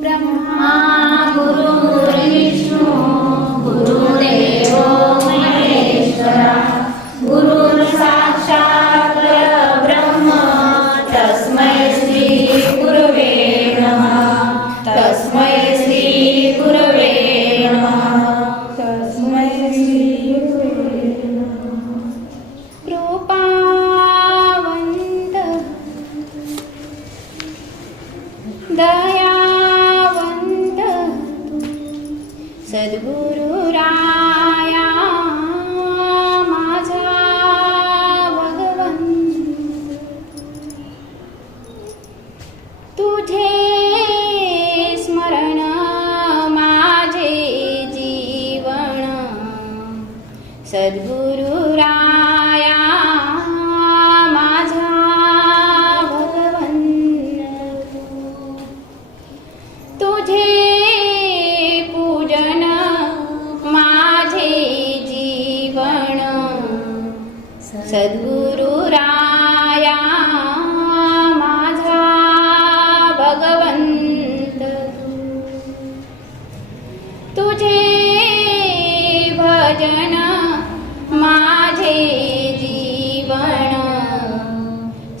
ब्रह्मा गुरुर्विष्णू गुरुदेवो महेश्वरा गुरुर् साक्षात् परब्रह्म तस्मै श्री गुरवे नमः तस्मै श्री गुरवे नमः तस्मै श्री गुरवे नमः। कृपावंत दयावंत सद्गुरु राया माझा भगवंत तुझे स्मरण माझे जीवन सद्गुरु राया माझा भगवंत तुझे पूजन माझे जीवन सद्गुरु राया माझा भगवंत तुझे भजन माझे जीवन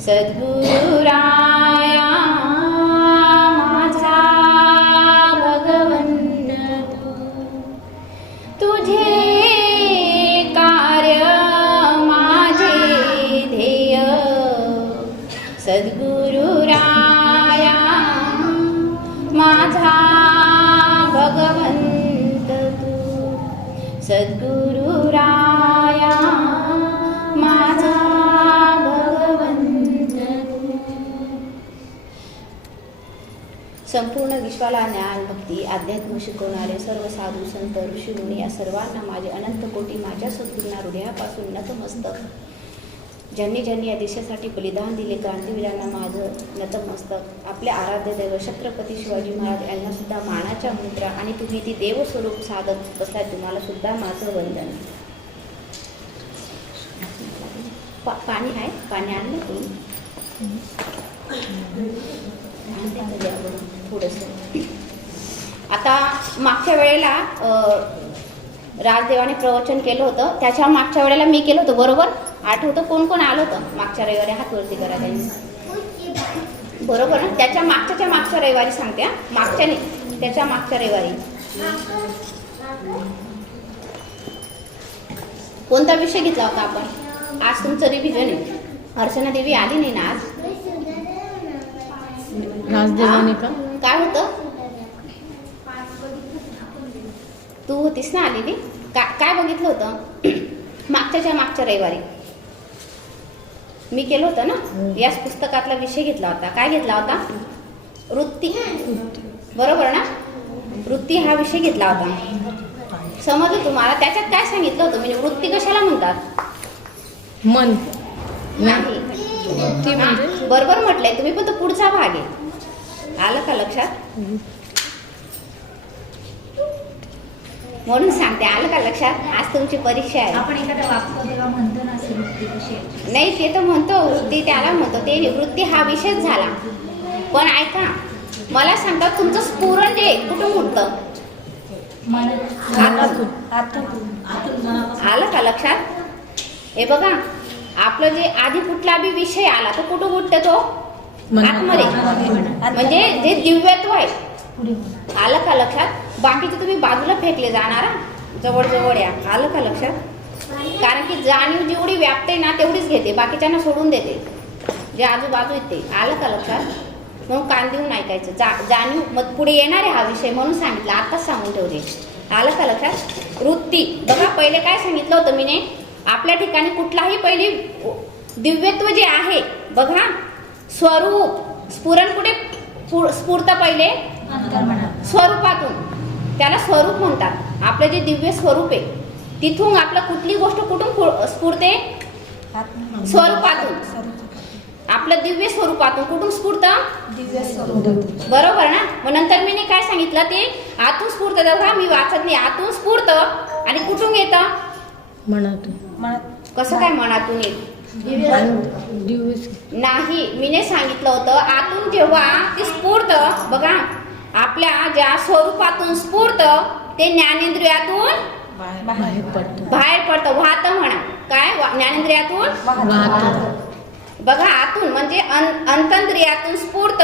सद्गुरु राया माझा भगवंत तुझे कार्य माझे ध्येय सद्गुरु राया माझा भगवंत सद्गुरु राया माझा भगवंत संपूर्ण विश्वाला ज्ञान भक्ती अध्यात्म शिकवणारे सर्व साधू संत ऋषीमुनी या सर्वांना माझे अनंत कोटी माझ्या सद्गुरूंना हृदयापासून नतमस्तक ज्यांनी ज्यांनी या देशासाठी बलिदान दिले क्रांतीवीरांना माझं नतमस्तक आपले आराध्य दैव छत्रपती शिवाजी महाराज यांना सुद्धा मानाच्या मुद्रा आणि तुम्ही ती देवस्वरूप साधत बसलाय तुम्हाला सुद्धा माझं वंदन पाणी आहे पाणी आणलं तुम्ही थोडंसं आता मागच्या वेळेला राजदेवाने प्रवचन केलं होतं त्याच्या मागच्या वेळेला मी केलं होतं बरोबर आठवतं कोण कोण आलं होतं मागच्या रविवारी हात वरती करा त्यांनी बरोबर ना त्याच्या मागच्या रविवारी सांगते मागच्या नाही त्याच्या मागच्या रविवारी कोणता विषय घेतला होता आपण आज तुमचं रिव्हिजन आहे अर्चना देवी आली नाही ना आज राजदेवाने का काय होतं तू होतीस ना आलेली काय बघितलं होतं मागच्या रविवारी मी केलं होतं ना याच पुस्तकातला विषय घेतला होता काय घेतला होता वृत्ती बरोबर ना वृत्ती हा विषय घेतला होता समजलं तुम्हाला त्याच्यात काय सांगितलं होतं म्हणजे वृत्ती कशाला म्हणतात मन नाही बरोबर म्हटलंय तुम्ही पण तो पुढचा भाग आहे आलं का लक्षात म्हणून सांगते आलं का लक्षात आज तुमची परीक्षा आहे आपण एखादा वाक्य तेव्हा म्हणतो ना अशी वृत्ती कशी आहे नाही ते तर म्हणतो वृत्ती त्याला म्हणतो ते वृत्ती हा विषयच झाला पण ऐका मला सांगता तुमचं स्फुरण जे कुठून उठतं आलं का लक्षात हे बघा आपलं जे आधी कुठला बी विषय आला तो कुठं उठतो तो आतमध्ये म्हणजे जे दिव्यत्व आहे आलं का लक्षात बाकीचे तुम्ही बाजूला फेकले जाणार जवळ या आलं का लक्षात कारण की जाणीव जेवढी व्यापते ना तेवढीच घेते बाकीच्यांना सोडून देते जे आजूबाजू येते आलं का लक्षात म्हणून कान देऊन ऐकायचं जाणीव मग पुढे येणार आहे हा विषय म्हणून सांगितलं आताच सांगून ठेवले आलं का लक्षात वृत्ती बघा पहिले काय सांगितलं होतं मीने आपल्या ठिकाणी कुठलाही पहिली दिव्यत्व जे आहे बघा स्वरूप स्फुरण कुठे स्फुरतं पहिले स्वरूपातून त्याला स्वरूप म्हणतात आपलं जे दिव्य स्वरूप आहे तिथून आपलं कुठली गोष्ट कुठून स्फुरते स्वरूपातून आपलं दिव्य स्वरूपातून कुठून स्फुरतं बरोबर ना मग नंतर मी काय सांगितलं ते आतून स्फुरतं बघा मी वाचत नाही आतून स्फुरतं आणि कुठून येतं मनातून कसं काय मनातून येत नाही मीने सांगितलं होतं आतून जेव्हा ते स्फुरतं बघा आपल्या ज्या स्वरूपातून स्फुरत ते ज्ञानेंद्रियातून बाहेर पडतो. बाहेर पडतं, वाहतं म्हणा. काय ज्ञानेंद्रियातून वाहतो. बघा, आतून म्हणजे अंतंद्रियातून स्फुरत,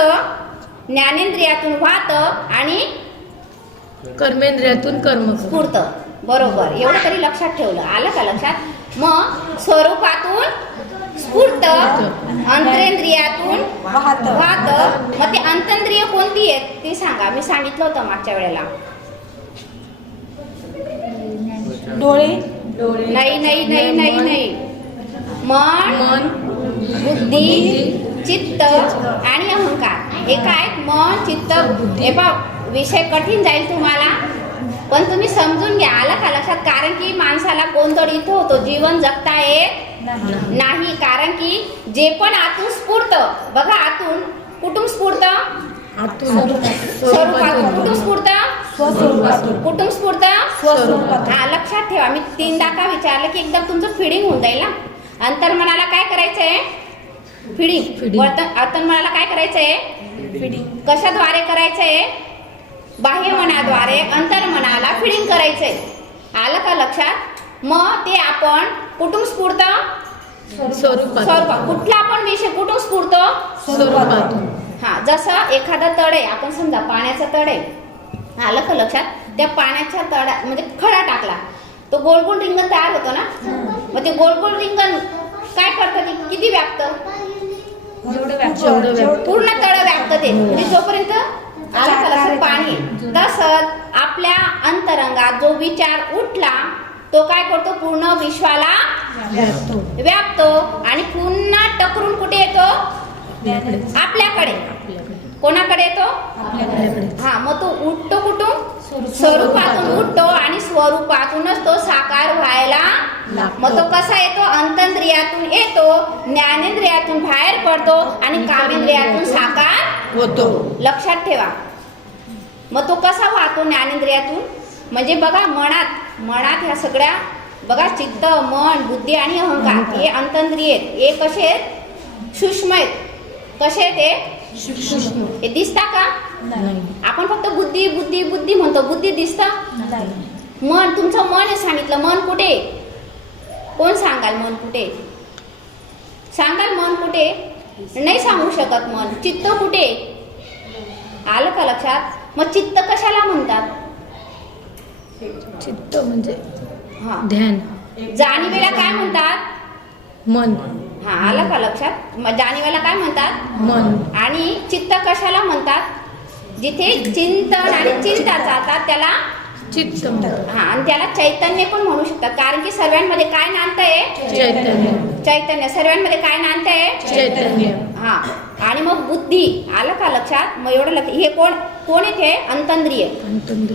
ज्ञानेंद्रियातून वाहतं आणि कर्मेंद्रियातून कर्म करतो. स्फुरत. बरोबर, एवढं तरी लक्षात ठेवलं. आलं का लक्षात? मग स्वरूपातून स्फुरत, अंतरेंद्रियातून वाहतं. मग ते अंतंद्रिय कोणती आहेत ती सांगा. मी सांगितलं होतं मागच्या वेळेला. डोळे. नाही नाही नाही नाही नाही. मन, मन, बुद्धी, चित्त आणि अहंकार. हे काय? मन, चित्त, हे बघ, विषय कठीण जाईल तुम्हाला, पण तुम्ही समजून घ्या. आलं का लक्षात? कारण की माणसाला गोंधळ इथं होतो, जीवन जगता येत नाही. कारण की जे पण आतून स्फुरत, बघा, आतून कुठून स्फुरत? आतून स्वरूपातून. कुठून स्फुरत? कुठून स्फुरत? हा, लक्षात ठेवा. मी 3दा का विचारलं की एकदम तुमचं फिडिंग होऊन जाईल ना. अंतर्मनाला काय करायचंय? फिडिंग. अंतर्मनाला काय करायचंय? कशाद्वारे करायचंय? बाह्य मनाद्वारे अंतर्मनाला फिडिंग करायचंय. आलं का लक्षात? मग ते आपण कुठून स्फुरत? स्वरूपात. कुठला पण विषय कुठून स्फुरतो? स्वरूपातून. हा, जसं एखादा तळ आहे, आपण समजा पाण्याचा तळ आहे. आलं का लक्षात? त्या पाण्याच्या तळा म्हणजे खडा टाकला, तो गोल गोल रिंगण तयार होतो ना. मग ते गोल गोल रिंगण काय करतं? ते किती व्यापतं? पूर्ण तळ व्यापतं ते. म्हणजे जोपर्यंत आलं का लक्षात पाणी. तसंच आपल्या अंतरंगात जो विचार उठला तो काय करतो? पूर्ण विश्वाला व्यापतो आणि पुन्हा टकरून कुठे येतो? आपल्याकडे. कोणाकडे येतो? हा, मग तो उठतो कुठून? स्वरूपातून उठतो आणि स्वरूपातूनच तो साकार व्हायला. मग तो कसा येतो? अंतंद्रियातून येतो, ज्ञानेंद्रियातून बाहेर पडतो आणि कामेंद्रियातून साकार होतो. लक्षात ठेवा. मग तो कसा वाहतो ज्ञानेंद्रियातून? म्हणजे बघा, मनात ह्या सगळ्या बघा, चित्त, मन, बुद्धी आणि अहंकार हे अंतंद्रिय आहेत. हे कसे आहेत? सूक्ष्म आहेत. कसे आहेत ते? हे दिसता का? आपण फक्त बुद्धी बुद्धी बुद्धी म्हणतो. बुद्धी दिसतं? मन, तुमचं मन आहे सांगितलं. मन कुठे? कोण सांगाल मन कुठे? सांगाल मन कुठे? नाही सांगू शकत. मन. चित्त कुठे? आलं का लक्षात? मग चित्त कशाला म्हणतात? चित्त म्हणजे हा, ध्यान. जाणीवेला काय म्हणतात? मन. हा, आलं का लक्षात? मग जाणीवेला काय म्हणतात? मन. आणि चित्त कशाला म्हणतात? जिथे चिंतन आणि चिंता जातात त्याला चित्त. हा, आणि त्याला चैतन्य पण म्हणू शकतात. कारण की सर्वांमध्ये काय नांदतंय? चैतन्य. सर्वांमध्ये काय नांदतंय? चैतन्य. हा, आणि मग बुद्धी. आलं का लक्षात? मग एवढं लक्ष. हे कोण येते? अंतंद्रिय.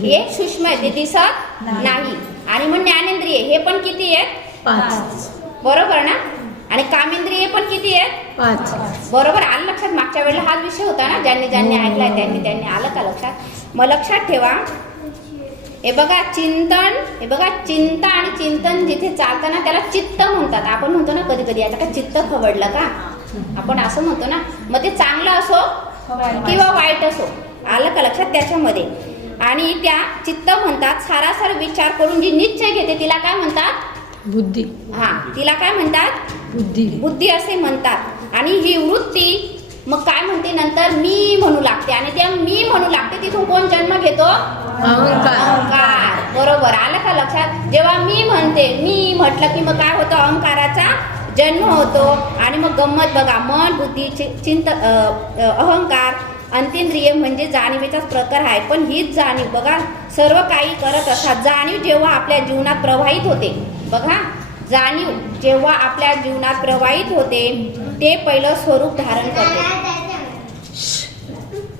हे सूक्ष्म आहे, ते दिसत नाही. आणि मग ज्ञानेंद्रिय हे पण किती आहेत? 5. बरोबर ना. आणि कामेंद्रिय पण किती आहेत? 5. बरोबर. आलं लक्षात? मागच्या वेळेला हाच विषय होता ना. ज्यांनी ऐकलाय त्यांनी. आलं का लक्षात? मग लक्षात ठेवा. हे बघा, चिंतन. हे बघा, चिंता आणि चिंतन जिथे चालतं ना त्याला चित्त म्हणतात. आपण म्हणतो ना कधी कधी, आता का चित्त खवडलं का, आपण असं म्हणतो ना. मग ते चांगलं असो किंवा वाईट असो. आलं का लक्षात? त्याच्यामध्ये. आणि त्या चित्त म्हणतात सारासार विचार करून जी निश्चय घेते तिला काय म्हणतात? बुद्धी. हा, तिला काय म्हणतात? बुद्धी असे म्हणतात. आणि ही वृत्ती मग काय म्हणते नंतर? मी म्हणू लागते. आणि त्या मी म्हणू लागते तिथून कोण जन्म घेतो? अहंकार. बरोबर. आलं का लक्षात? जेव्हा मी म्हणते, मी म्हटलं की मग काय होतं? अहंकाराचा जन्म होतो. आणि मग गंमत बघा, मन, बुद्धी, अहंकार, अंतेंद्रिय म्हणजे जाणीवेचाच प्रकार आहे. पण हीच जाणीव बघा सर्व काही करत असतात. जाणीव जेव्हा आपल्या जीवनात प्रवाहित होते, बघा, जाणीव जेव्हा आपल्या जीवनात प्रवाहित होते ते पहिलं स्वरूप धारण करते.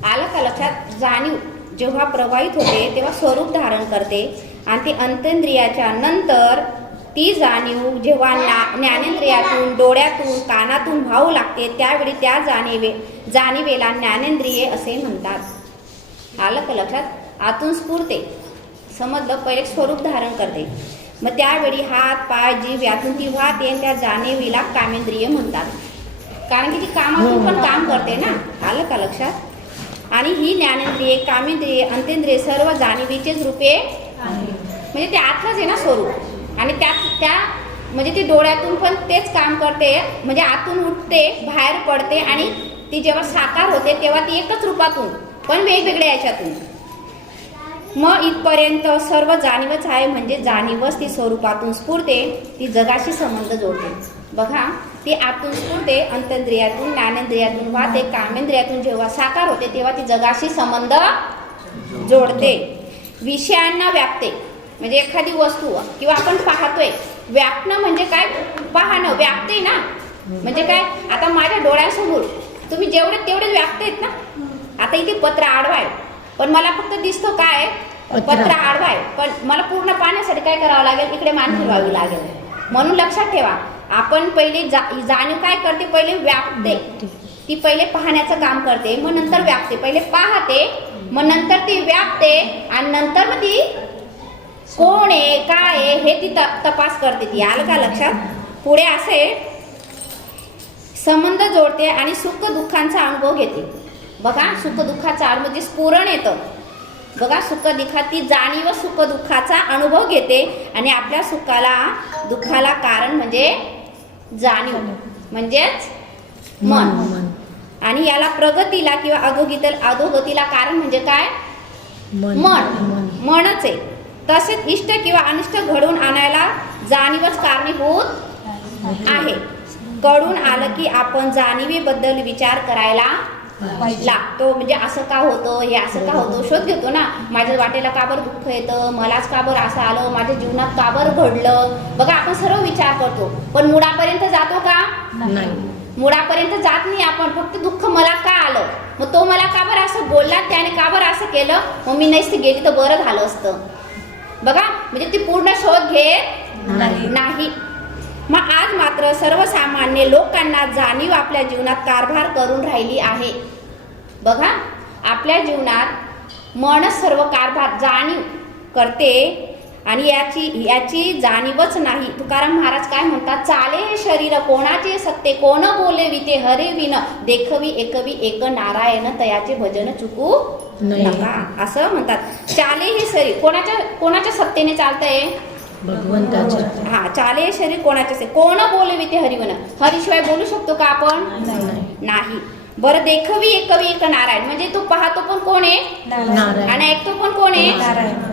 आलं का लक्षात? जाणीव जेव्हा प्रवाहित होते तेव्हा स्वरूप धारण करते. आणि ती अंतेंद्रियाच्या नंतर ती जाणीव जेव्हा ज्ञानेंद्रियातून, डोळ्यातून, कानातून वाहू लागते त्यावेळी त्या जाणीवेला ज्ञानेंद्रिये असे म्हणतात. आलं का लक्षात? आतून स्फुरते. समजलं? पहिले स्वरूप धारण करते. मग त्यावेळी हात, पाय, जीभ यातून ती वाहते आणि त्या जाणीवेला कामेंद्रिय म्हणतात. कारण की ती कामातून पण काम करते ना. आलं का लक्षात? आणि ही ज्ञानेंद्रिये, कामेंद्रिये, अंतेंद्रिये सर्व जाणीवीचेच रूपे म्हणजे ते आतलंच आहे ना स्वरूप. आणि त्या म्हणजे ती डोळ्यातून पण तेच काम करते, म्हणजे आतून उठते, बाहेर पडते आणि ती जेव्हा साकार होते तेव्हा ती एकच रूपातून पण वेगवेगळ्या याच्यातून. मग इथपर्यंत सर्व जाणीवच आहे, म्हणजे जाणीवच ती स्वरूपातून स्फुरते, ती जगाशी संबंध जोडते. बघा, ती आतून स्फुरते, अंतरिंद्रियातून, ज्ञानेंद्रियातून वाहते, कामेंद्रियातून जेव्हा साकार होते तेव्हा ती जगाशी संबंध जोडते. विषयांना व्यापते, म्हणजे एखादी वस्तू किंवा आपण पाहतोय, व्यापणं म्हणजे काय, पाहणं, व्यापते ना. म्हणजे काय, आता माझ्या डोळ्यासमोर तुम्ही जेवढे तेवढे व्यापतेत ना. आता इथे पत्र आडवा आहे पण मला फक्त दिसतो काय, पत्र आडवा आहे, पण मला पूर्ण पाहण्यासाठी काय करावं लागेल, इकडे मान फिरवावी लागेल. म्हणून लक्षात ठेवा, आपण पहिले जाणीव काय करते, पहिले व्यापते, ती पहिले पाहण्याचं काम करते, मग नंतर व्यापते. पहिले पाहते, मग नंतर ती व्यापते, आणि नंतर मग ती कोण आहे, काय आहे हे ती तपास करते. ती आलं का लक्षात. पुढे असे संबंध जोडते आणि सुख दुःखांचा अनुभव घेते. बघा, सुख दुःखाचा म्हणजे स्फुरण येतं. बघा, सुख दुःखात ती जाणीव सुख दुःखाचा अनुभव घेते आणि आपल्या सुखाला दुःखाला कारण म्हणजे जाणीव, म्हणजेच मन. आणि याला प्रगतीला किंवा अधोगतीला कारण म्हणजे काय, मनच आहे. तसेच इष्ट किंवा अनिष्ट घडून आणायला जाणीवच कारणीभूत आहे. कळून आलं की आपण जाणीवेबद्दल विचार करायला लागतो. म्हणजे असं का होतं, हे असं का होतं, शोध घेतो ना. माझ्या वाटेला का बरं दुःख येतं, मलाच का बरं असं आलं, माझ्या जीवनात का बरं घडलं. बघा, आपण सर्व विचार करतो, पण मुळापर्यंत जातो का, नाही. मुळापर्यंत जात नाही आपण. फक्त दुःख मला का आलं, मग तो मला का बरं असं बोलला, त्याने का बरं असं केलं, मग मी नसती गेली तर बरं झालं असतं. बघा, म्हणजे ती पूर्ण शोध घेत नाही. मग आज मात्र सर्वसामान्य लोकांना जाणीव आपल्या जीवनात कारभार करून राहिली आहे. बघा, आपल्या जीवनात मनच सर्व कारभार जाणीव करते आणि याची जाणीवच नाही. तुकाराम महाराज काय म्हणतात, चाले हे शरीर कोणाचे सत्ते, कोण बोले विते हरे विन, देखवी एकवी एक नारायण, तयाचे भजन चुकू नका, असं म्हणतात. चाले हे शरीर कोणाच्या सत्तेने चालतंय, भगवंताच्या. हा, चाले हे शरीर कोणाचे, कोण बोले विते हरिवन, हरीशिवाय बोलू शकतो का आपण, नाही. बरं, देखवी एकवी एक नारायण, म्हणजे तो पाहतो पण कोण आहे, आणि ऐकतो पण कोण आहे,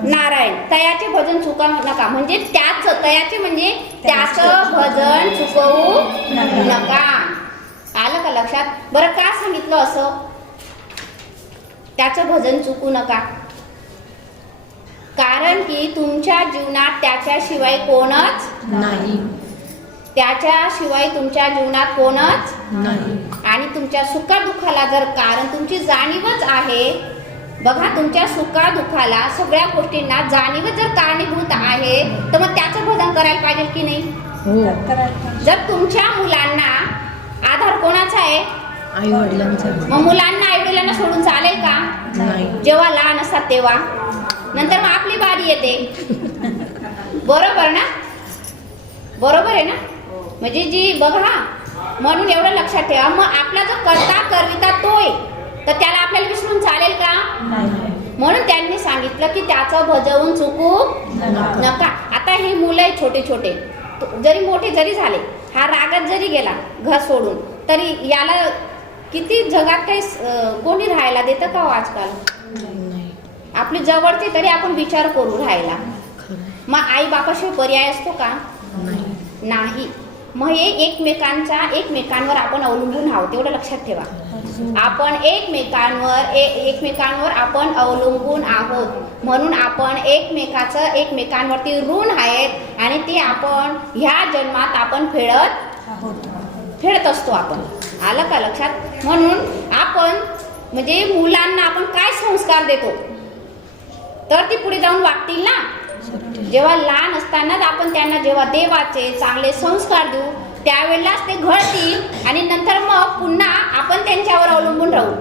नारायण. तयाचे भजन चुकवू नका, म्हणजे तयाचे म्हणजे त्याचं भजन चुकवू नका. आलं का लक्षात. बरं, का सांगितलं असं, त्याचं भजन चुकू नका, कारण की तुमच्या जीवनात त्याच्याशिवाय कोणच नाही, त्याच्याशिवाय तुमच्या जीवनात कोणच नाही. आणि तुमच्या सुखादुःखाला जर कारण तुमची जाणीवच आहे. बघा, तुमच्या सुखादुःखाला सगळ्या गोष्टींना जाणीव जर कारणीभूत आहे, तर मग त्याचं भजन करायला पाहिजे की नाही. जर तुमच्या मुलांना आधार कोणाचा आहे, आई वडिलांचा, मग मुलांना आई वडिलांना सोडून चालेल का, नाही. जेव्हा लहान असतात तेव्हा. नंतर मग आपली बारी येते, बरोबर ना, बरोबर आहे ना. म्हणजे जी बघा, म्हणून एवढं लक्षात ठेवा. मग आपला जो करता करविता तोय, तर त्याला आपल्याला विसरून चालेल का, म्हणून त्यांनी सांगितलं की त्याचं भजवून चुकू नका. आता ही मुलं आहेत छोटे छोटे, जरी मोठे जरी झाले, हा रागात जरी गेला घर सोडून, तरी याला किती जगात काही कोणी राहायला देतं का आजकाल. आपली जवळचे तरी आपण विचार करू राहायला. मग आई बापाशिवाय पर्याय असतो का, नाही. मग हे एकमेकांवर आपण अवलंबून आहोत, तेवढं लक्षात ठेवा. आपण एकमेकांवर आपण अवलंबून आहोत, म्हणून आपण एकमेकांवरती ऋण आहेत आणि ते आपण ह्या जन्मात आपण फेडत असतो आपण. आलं का लक्षात. म्हणून आपण म्हणजे मुलांना आपण काय संस्कार देतो, तर ती पुढे जाऊन वागतील ना. जेव्हा लहान असतानाच आपण त्यांना जेव्हा देवाचे चांगले संस्कार देऊ, त्यावेळेलाच ते घडतील आणि नंतर मग पुन्हा आपण त्यांच्यावर अवलंबून राहू,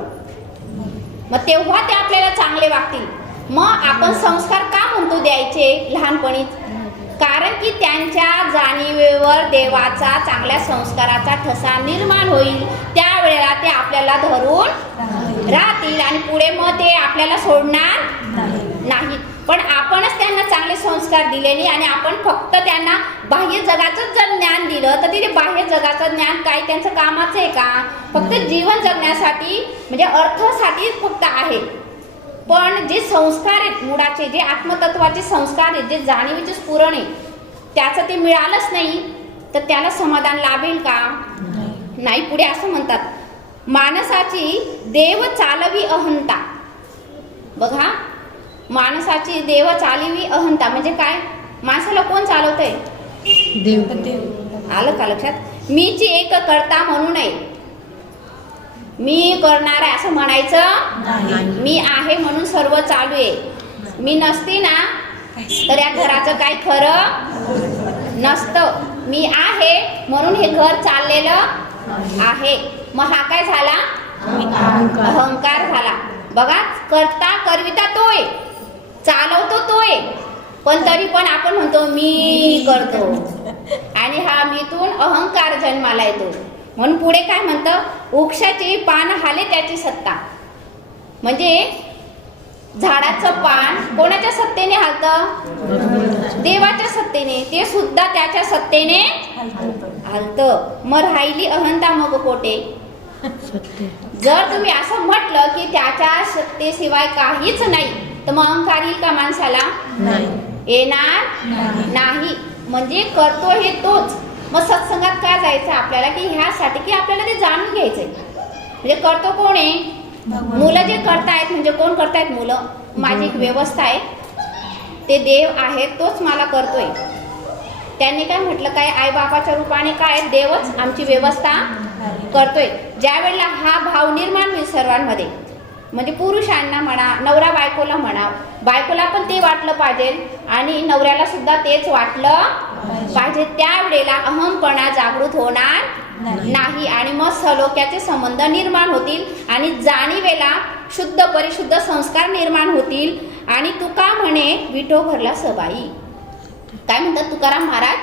मग तेव्हा ते आपल्याला चांगले वागतील. मग आपण संस्कार का म्हणतो द्यायचे लहानपणीच, कारण की त्यांच्या जाणीवेवर देवाचा चांगल्या संस्काराचा ठसा निर्माण होईल. त्यावेळेला ते आपल्याला धरून राहतील आणि पुढे मग ते आपल्याला सोडणार नाही. पण आपणच त्यांना चांगले संस्कार दिले नाही आणि आपण फक्त त्यांना बाह्य जगाचं जर ज्ञान दिलं तर तिथे बाह्य जगाचं ज्ञान काय त्यांचं कामाचं आहे का? फक्त जीवन जगण्यासाठी म्हणजे अर्थासाठी फक्त आहे. पण जे संस्कार आहेत मुळाचे, जे आत्मतत्वाचे संस्कार आहेत, जे जाणीवेचे स्फुरण आहे, त्याचं ते मिळालंच नाही तर त्याला समाधान लाभेल का? नाही. पुढे असं म्हणतात, माणसाची देव चालवी अहंता. बघा, माणसाची देव चालवी अहंता म्हणजे काय? माणसाला कोण चालवतंय? देव. आलं का लक्षात? मीची एक करता म्हणू नये. मी करणार आहे असं म्हणायचं. मी आहे म्हणून सर्व चालू आहे. मी नसते ना तर या घराचं काही खरं नसतं. मी आहे म्हणून हे घर चाललेलं आहे. मग हा काय झाला? अहंकार झाला. बघा, करता करविता तोय, चालवतो तोय, पण तरी पण आपण म्हणतो मी करतो आणि हा मीतून अहंकार जन्माला येतो. म्हणून पुढे काय म्हणतं, वृक्षाची पान हाले त्याची सत्ता. म्हणजे झाडाचं पान कोणाच्या सत्तेने हालतं? देवाच्या सत्तेने. ते सुद्धा त्याच्या सत्तेने हालतं. मग राहिली अहंता मग कोठे? जर तुम्ही असं म्हटलं की त्याच्या सत्तेशिवाय काहीच नाही तर मग अहंकार येईल का माणसाला? येणार नाही. म्हणजे करतो हे तोच. मग सत्संगात काय जायचं आपल्याला की ह्यासाठी की आपल्याला ते जाणून घ्यायचंय. म्हणजे करतो कोण आहे? मुलं जे करतायत. म्हणजे कोण करतायत? मुलं. माझी एक व्यवस्था आहे, ते देव आहे तोच मला करतोय. त्यांनी काय म्हटलं, काय आई बापाच्या रूपाने काय देवच आमची व्यवस्था करतोय. ज्या वेळेला हा भाव निर्माण होईल सर्वांमध्ये, म्हणजे पुरुषांना म्हणा, नवरा बायकोला म्हणा, बायकोला पण ते वाटलं पाहिजे आणि नवऱ्याला सुद्धा तेच वाटलं पाहिजे. त्यावेळेला अहमपणा जागृत होणार नाही आणि मग सलोख्याचे संबंध निर्माण होतील आणि जाणीवेला शुद्ध परिशुद्ध संस्कार निर्माण होतील. आणि तुका म्हणे विठो भरला सबाई. काय म्हणतात तुकाराम महाराज?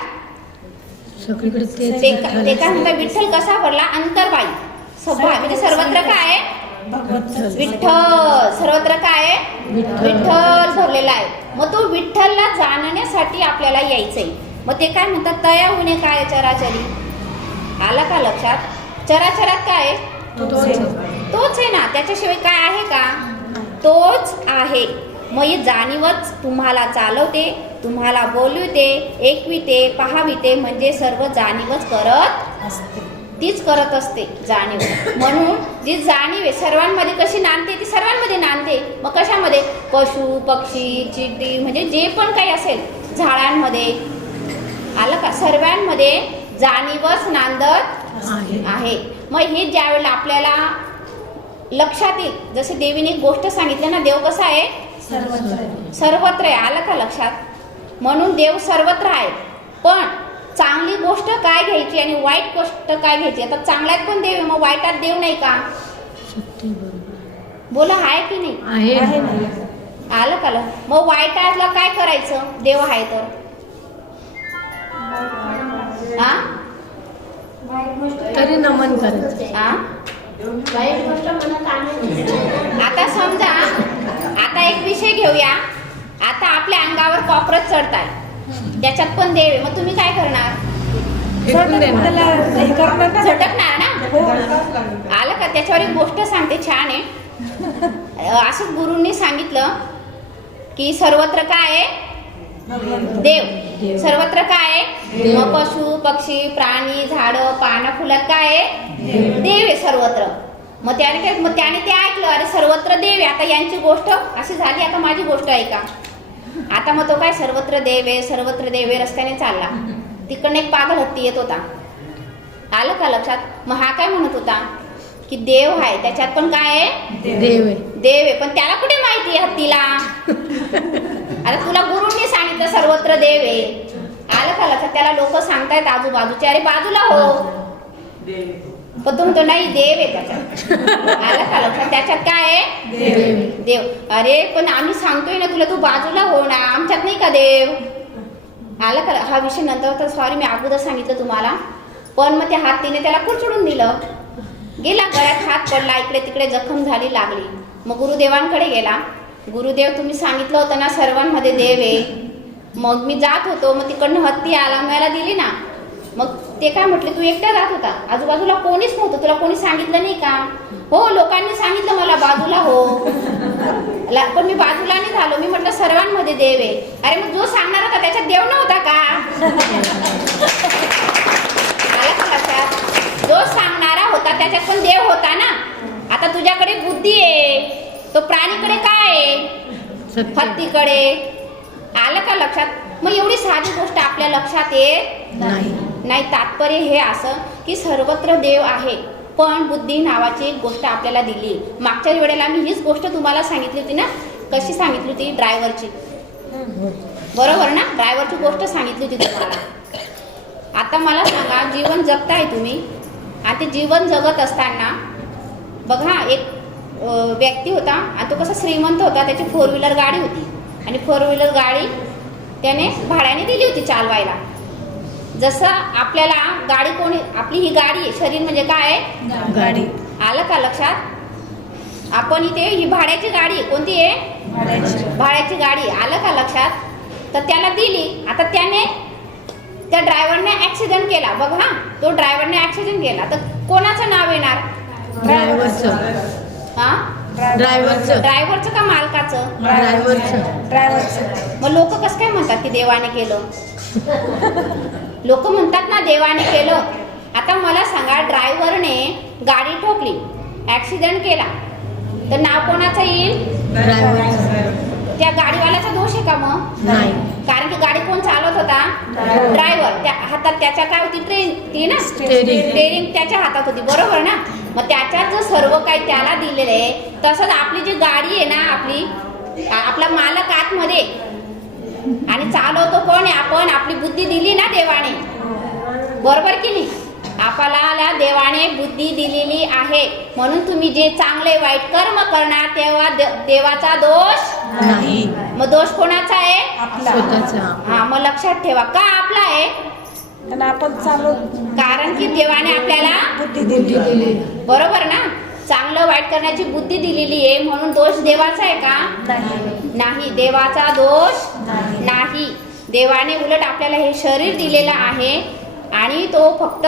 ते काय म्हणतात, विठ्ठल कसा भरला? अंतरबाई सभा. म्हणजे सर्वत्र काय आहे? विठ्ठल. सर्वत्र काय आहे? विठ्ठल भरलेला आहे. मग तो विठ्ठलला जाणण्यासाठी आपल्याला यायचंय. मग ते काय म्हणतात, तया होणे काय चराचरी. आला का लक्षात? चराचरात काय आहे? तोच आहे ना. त्याच्याशिवाय काय आहे का? तोच आहे. मग ही जाणीवच तुम्हाला चालवते, तुम्हाला बोलविते, ऐकविते, पाहाविते. म्हणजे सर्व जाणीवच करत असते. तीच करत असते जाणीव. म्हणून जी जाणीव आहे सर्वांमध्ये कशी नांदते? ती सर्वांमध्ये नांदते. मग कशामध्ये? पशु पक्षी चिटी म्हणजे जे पण काही असेल, झाडांमध्ये. आलं का? सर्वांमध्ये जाणीवच नांदत आहे. मग हे ज्या वेळेला आपल्याला लक्षात येईल, जसे देवीने एक गोष्ट सांगितली ना, देव कसा आहे? सर्वत्र आहे. आलं का लक्षात? म्हणून देव सर्वत्र आहे. पण चांगली गोष्ट काय घ्यायची आणि वाईट गोष्ट काय घ्यायची? आता चांगल्यात पण देव आहे, मग वाईटात देव नाही का? बोला, आहे की नाही? आलं का? मग वाईटातलं काय करायचं? देव आहे तर तरी नमन करायचं. आता समजा, आता एक विषय घेऊया. आता आपल्या अंगावर कॉक्रोच चढताय, त्याच्यात पण देव आहे. मग तुम्ही काय करणार? झटकणार ना. आलं का? त्याच्यावर एक गोष्ट सांगते, छान आहे. असंच गुरूंनी सांगितलं की सर्वत्र काय आहे? देव. सर्वत्र काय आहे? मग पशु पक्षी प्राणी झाडं पानं फुलात काय आहे? देव आहे सर्वत्र. मग त्याने काय? मग त्याने ते ऐकलं, अरे सर्वत्र देव आहे. आता यांची गोष्ट अशी झाली, आता माझी गोष्ट आहे का? आता मग तो काय सर्वत्र देव आहे, सर्वत्र देव आहे रस्त्याने चालला. तिकडनं एक पागल हत्ती येत होता. आलं का लक्षात? मग हा काय म्हणत होता की देव आहे, त्याच्यात पण काय आहे? देव आहे. देव आहे. पण त्याला कुठे माहिती आहे हत्तीला? अरे तुला गुरूंनी सांगितलं सर्वत्र देव आहे. आलं का लक्षात? त्याला लोक सांगतायत आजूबाजूचे, अरे बाजूला हो. पण तो म्हणतो नाही, देव आहे त्याच्यात. आलं का लक्षात? त्याच्यात काय आहे? देव. अरे पण आम्ही सांगतोय ना तुला, तू बाजूला हो ना, आमच्यात नाही का देव? आलं का? हा विषय नंतर, तर सॉरी मी अगोदर सांगितलं तुम्हाला. पण मग त्या हातीने त्याला कुरचडून दिलं. गेला, गळ्यात हात पडला, इकडे तिकडे जखम झाली, लागली. मग गुरुदेवांकडे गेला. गुरुदेव, तुम्ही सांगितलं होतं ना सर्वांमध्ये देव आहे. मग मी जात होतो, मग तिकडनं हत्ती आला, मला दिली ना. मग ते काय म्हटले, तू एकटा जात होता, आजूबाजूला कोणीच नव्हतं, तुला कोणी सांगितलं नाही का? हो, लोकांनी सांगितलं मला बाजूला हो, पण मी बाजूला नाही झालो. मी म्हटलं सर्वांमध्ये देव आहे. अरे मग जो सांगणार होता त्याच्यात देव नव्हता का? आलं का लक्षात? जो सांगणारा होता त्याच्यात पण देव होता ना. आता तुझ्याकडे बुद्धी आहे, तो प्राणीकडे काय आहे? हत्तीकडे. आलं का लक्षात? मग एवढी साधी गोष्ट आपल्या लक्षात येत नाही. तात्पर्य हे असं की सर्वत्र देव आहे, पण बुद्धी नावाची एक गोष्ट आपल्याला दिली. मागच्या वेळेला मी हीच गोष्ट तुम्हाला सांगितली होती ना. कशी सांगितली होती? ड्रायव्हरची. बरोबर ना? ड्रायव्हरची गोष्ट सांगितली होती तुम्हाला. आता मला सांगा, जीवन जगताय तुम्ही, आणि ते जीवन जगत असताना बघा, एक व्यक्ती होता, आणि तो कसा श्रीमंत होता. त्याची 4 व्हीलर गाडी होती, आणि 4 व्हीलर गाडी त्याने भाड्याने दिली होती चालवायला. जसं आपल्याला गाडी कोणी, आपली ही गाडी आहे, शरीर म्हणजे काय आहे? गाडी. आलं का लक्षात? आपण इथे ही भाड्याची गाडी, कोणती आहे? भाड्याची गाडी. आलं का लक्षात? तर त्याला दिली. आता त्याने, त्या ड्रायव्हरने ऍक्सिडेंट केला. बघ हा, तो ड्रायव्हरने ऍक्सिडेंट केला, तर कोणाचं नाव येणार? हा, ड्रायव्हरचं का मालकाचं? ड्रायव्हरचं. मग लोक कसं काय म्हणतात की देवाने केलं? लोक म्हणतात ना देवाने केलं. आता मला सांगा, ड्रायव्हरने गाडी ठोकली, ऍक्सिडेंट केला, तर नाव कोणाचं येईल? त्या गाडीवाल्याचा दोष आहे का मग? नाही. कारण की गाडी कोण चालवत होता? ड्रायव्हर. त्या हातात त्याच्या काय होती? ती ना स्टेरिंग त्याच्या हातात होती, बरोबर ना? मग त्याच्यात जर सर्व काही त्याला दिलेलं आहे, तसंच आपली जी गाडी आहे ना, आपला मालक आतमध्ये, आणि चालवतो कोण आहे? आपण. आपली बुद्धी दिली ना देवाने, बरोबर की नाही? आपल्याला देवाने बुद्धी दिलेली आहे, म्हणून तुम्ही जे चांगले वाईट कर्म करणार तेव्हा देवाचा दोष नाही. मग दोष कोणाचा आहे? स्वतःचा. हा, मग लक्षात ठेवा, का आपला आहे? आपण चालू, कारण की देवाने आपल्याला बुद्धी दिली. बरोबर ना? चांगलं वाईट करण्याची बुद्धी दिलेली आहे, म्हणून दोष देवाचा आहे का? नाही, देवाचा दोष नाही. देवाने उलट आपल्याला हे शरीर दिलेलं आहे, आणि तो फक्त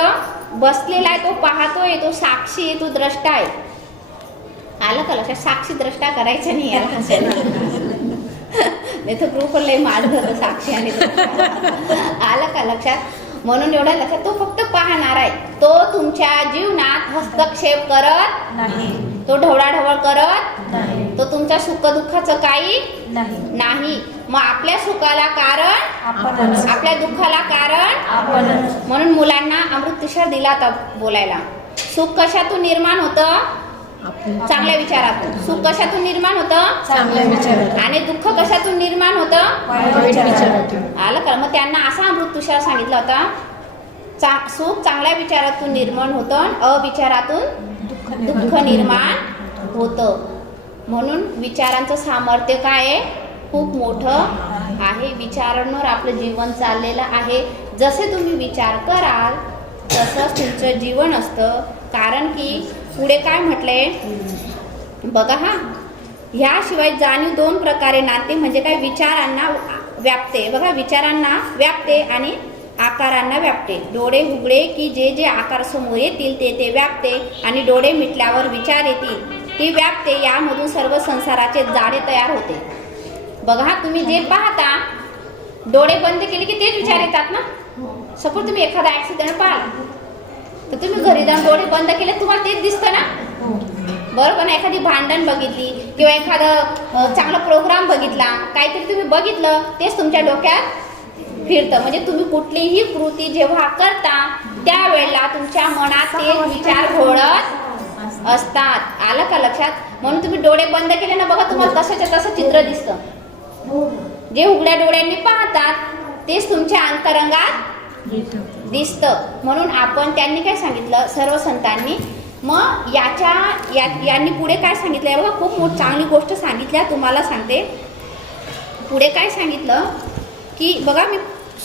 बसलेला आहे, तो पाहतोय, तो साक्षी आहे, तो द्रष्टा आहे. आलं का लक्षात? साक्षी द्रष्टा करायचं नाही नाही तर ग्रुपवर लय मारत होतं साक्षी आणि आलं का लक्षात? म्हणून एवढ्या लक्षात, तो फक्त पाहणार आहे, तो तुमच्या जीवनात हस्तक्षेप करत नाही, तो ढवळाढवळ करत नाही, तो तुमच्या सुख दुःखाचं काही नाही. मग आपल्या सुखाला कारण आपणच, आपल्या दुःखाला कारण आपणच. म्हणून मुलांना अमृत तुषार दिला होता बोलायला. सुख कशातून निर्माण होतं? चांगल्या विचारातून. सुख कशातून निर्माण होतं? चांगल्या विचारातून. आणि दुःख कशातून निर्माण होतं? वाईट विचारातून. आलं का? मग त्यांना असा अमृत तुषार सांगितला होता, सुख चांगल्या विचारातून निर्माण होतं, अविचारातून दुःख निर्माण होतं. म्हणून विचारांचं सामर्थ्य काय आहे? खूप मोठं आहे. विचारांवर आपलं जीवन चाललेलं आहे. जसे तुम्ही विचार कराल तसंच तुमचं जीवन असतं. कारण की पुढे काय म्हटलंय बघा हा, ह्याशिवाय जाणीव 2 प्रकारे नाते, म्हणजे काय? विचारांना व्यापते. बघा, विचारांना व्यापते आणि आकारांना व्यापते. डोळे उघडे की जे जे आकार समोर येतील ते ते व्यापते, आणि डोळे मिटल्यावर विचार येतील ती व्यापते. यामधून सर्व संसाराचे जाळे तयार होते. बघा, तुम्ही जे पाहता, डोळे बंद केले की तेच विचार येतात ना. सपोज तुम्ही एखादा ऍक्सिडेंट पाहिला, तर तुम्ही घरी जाऊन डोळे बंद केले, तुम्हाला तेच दिसतं ना, बरोबर ना? एखादी भांडण बघितली किंवा एखादं चांगला प्रोग्राम बघितला, काहीतरी तुम्ही बघितलं, तेच तुमच्या डोक्यात फिरतं. म्हणजे तुम्ही कुठलीही कृती जेव्हा करता त्यावेळेला तुमच्या मनात ते विचार घोळत असतात. आलं का लक्षात? म्हणून तुम्ही डोळे बंद केले ना, बघा, तुम्हाला तसंच्या तसं चित्र दिसतं. जे उघड्या डोळ्यांनी पाहतात तेच तुमच्या अंतरंगात दिसतं. म्हणून आपण, त्यांनी काय सांगितलं सर्व संतांनी, मग यांनी पुढे काय सांगितलंय बघा, खूप चांगली गोष्ट सांगितली. तुम्हाला सांगते पुढे काय सांगितलं की बघा, मी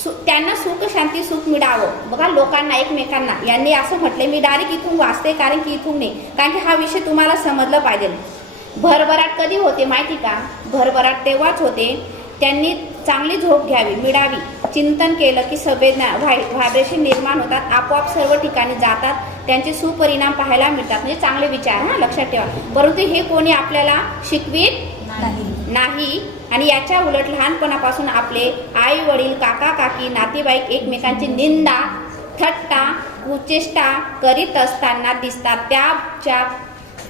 त्यांना सुख शांती सुख मिळावं. बघा लोकांना एकमेकांना यांनी असं म्हटले, मी डायरेक्ट इथून वाचते कारण की इथून नाही, कारण की हा विषय तुम्हाला समजला पाहिजे. भरभराट कधी होते माहिती का? भरभराट तेव्हाच होते त्यांनी चांगली झोप घ्यावी मिळावी, चिंतन केलं की संवेदना व्हायब्रेशन निर्माण होतात, आपोआप सर्व ठिकाणी जातात, त्यांचे सुपरिणाम पाहायला मिळतात. म्हणजे चांगले विचार, हा लक्षात ठेवा. परंतु हे कोणी आपल्याला शिकवित नाही. आणि याच्या उलट लहानपणापासून आपले आई वडील काका काकी नातेवाईक एकमेकांची निंदा थट्टा कुचेष्टा करीत असताना दिसतात. त्याच्या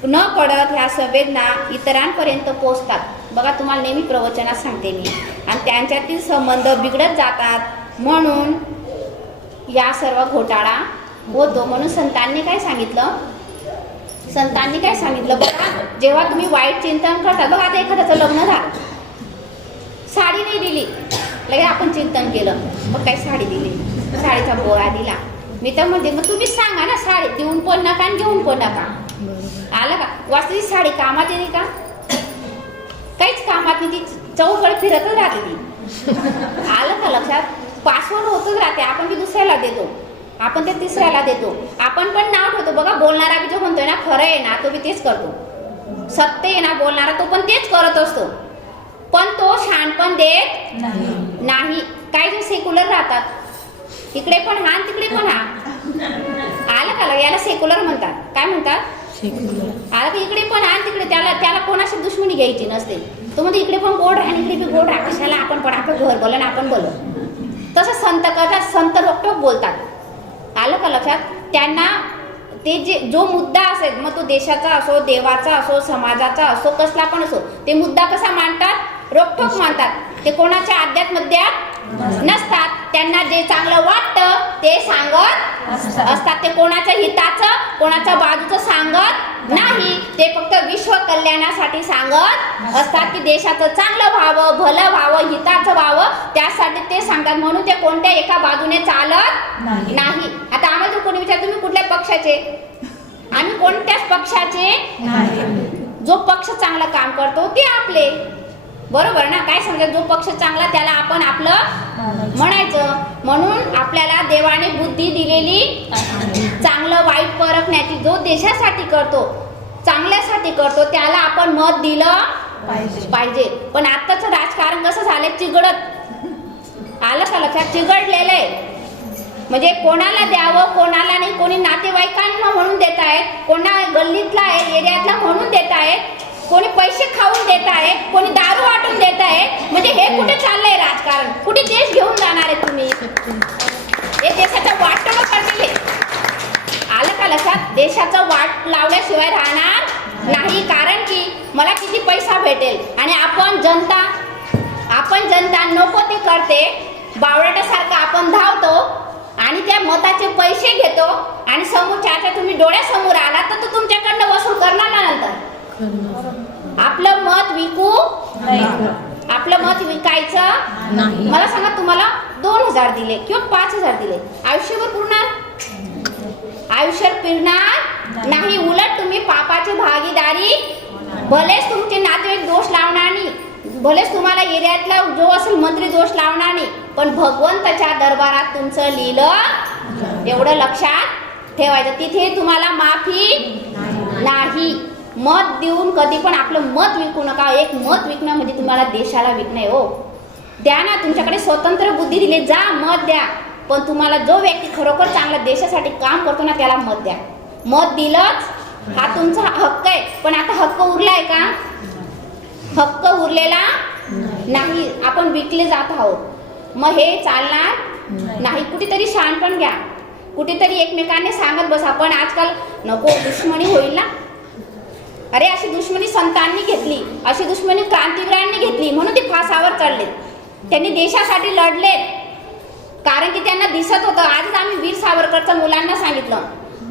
न कळत ह्या संवेदना इतरांपर्यंत पोहोचतात. बघा तुम्हाला नेहमी प्रवचनात सांगते मी, आणि त्यांच्यातील संबंध बिघडत जातात. म्हणून या सर्व घोटाळा होतो. म्हणून संतांनी काय सांगितलं? संतांनी काय सांगितलं? बघा जेव्हा तुम्ही वाईट चिंतन करता, बघा आता एखाद्याचं लग्न झालं, साडी नाही दिली, लगे आपण चिंतन केलं, मग काय साडी दिली, साडीचा बोळा दिला. मी तर म्हणते मग तुम्हीच सांगा ना, साडी देऊन पण नका आणि घेऊन पण नका. आलं का? वास्तविक साडी कामात येते का? काहीच कामात नाही, ती चौकड फिरतच राहते ती. आलं का लक्षात? पासवर्ड होतच राहते. आपण बी दुसऱ्याला देतो, आपण ते तिसऱ्याला देतो, आपण पण नाव ठेवतो. बघा बोलणारा बी जो म्हणतोय ना खरं आहे ना, तो बी तेच करतो. सत्य आहे ना बोलणारा, तो पण तेच करत असतो, पण तो शहाणपण देत नाही. काय जे सेक्युलर राहतात, इकडे पण हा तिकडे पण हा. आलं का? याला सेक्युलर म्हणतात. काय म्हणतात? आलं का? इकडे पण हा तिकडे, त्याला कोणाशी दुश्मनी घ्यायची नसते. तो म्हणजे इकडे पण गोड राहा इकडे बी गोड राहा, कशाला आपण पण आपलं घर बोला ना आपण बोल. तसं संत करतात, संत रोखटोक बोलतात. आलं का लक्षात? त्यांना ते जो मुद्दा असेल, मग तो देशाचा असो, देवाचा असो, समाजाचा असो, कसला पण असो, ते मुद्दा कसा मांडतात? रोखठोक मानतात. ते कोणाच्या अध्यात्मध्यात नसतात. त्यांना जे चांगलं वाटतं ते सांगत असतात. ते कोणाच्या हिताचं कोणाच्या बाजूचं सांगत नाही. ते फक्त विश्व कल्याणासाठी सांगत असतात की देशाचं चांगलं व्हावं, भलं व्हावं, हिताचं व्हावं, त्यासाठी ते सांगतात. म्हणून ते कोणत्या एका बाजूने चालत नाही. आता आम्हाला कोणी विचार तुम्ही कुठल्या पक्षाचे? आम्ही कोणत्याच पक्षाचे नाही. जो पक्ष चांगलं काम करतो ते आपले, बरोबर ना? काय समजा जो पक्ष चांगला त्याला आपण आपलं म्हणायचं. म्हणून आपल्याला देवाने बुद्धी दिलेली चांगलं वाईट परखण्याची. जो देशासाठी करतो, चांगल्यासाठी करतो, त्याला आपण मत दिलं पाहिजे. पण आताच राजकारण कसं झालंय? चिघळत. आलं का लक्षात? चिघळलेलं आहे. म्हणजे कोणाला द्यावं कोणाला नाही. कोणी नातेवाईकांना म्हणून देत आहेत, कोणा गल्लीतला आहे एरियातला म्हणून देत आहेत, कोणी पैसे खाऊन देत आहे, कोणी दारू वाटून देत आहे. म्हणजे हे कुठे चाललंय राजकारण? कुठे देश घेऊन जाणार आहे तुम्ही? हे देशाचं वाटणं करतील. आलं का लक्षात? देशाचं वाट लावल्याशिवाय राहणार नाही. कारण की मला किती पैसा भेटेल आणि आपण जनता नको ते करते. बावळटासारखं आपण धावतो आणि त्या मताचे पैसे घेतो आणि समोरच्या तुम्ही डोळ्यासमोर आला तर तो तुमच्याकडनं वसूल करणार ना नंतर. आपलं मत विकू, आपलं मत विकायचं नाही. मला सांगा, तुम्हाला 2000 दिले किंवा 5000 दिले, आयुष्यभर पुरणार? आयुष्य फिरणार नाही. उलट तुम्ही पापाची भागीदारी, भलेच तुमचे नातेवाईक दोष लावणार नाही, भलेच तुम्हाला एरियातला जो असेल मंत्री दोष लावणार नाही, पण भगवंताच्या दरबारात तुमचं लिहिलं एवढं लक्षात ठेवायचं. तिथे तुम्हाला माफी नाही. मत देऊन कधी पण आपलं मत विकू नका. एक मत विकणं म्हणजे तुम्हाला देशाला विकणं आहे. हो द्या ना, तुमच्याकडे स्वतंत्र बुद्धी दिली, जा मत द्या. पण तुम्हाला जो व्यक्ती खरोखर चांगला देशासाठी काम करतो ना त्याला मत द्या. मत दिलंच, हा तुमचा हक्क आहे. पण आता हक्क उरलाय का? हक्क उरलेला नाही. आपण विकले जात आहोत. मग हे चालणार नाही. कुठेतरी शहाणपण घ्या, कुठेतरी एकमेकांनी सांगत बसा. पण आजकाल नको, दुश्मनी होईल ना. अरे अशी दुश्मनी संतांनी घेतली, अशी दुश्मनी क्रांतिवीरांनी घेतली, म्हणून ते फासावर चढले. त्यांनी देशासाठी लढले कारण की त्यांना दिसत होतं. आजच आम्ही वीर सावरकरच्या मुलांना सांगितलं.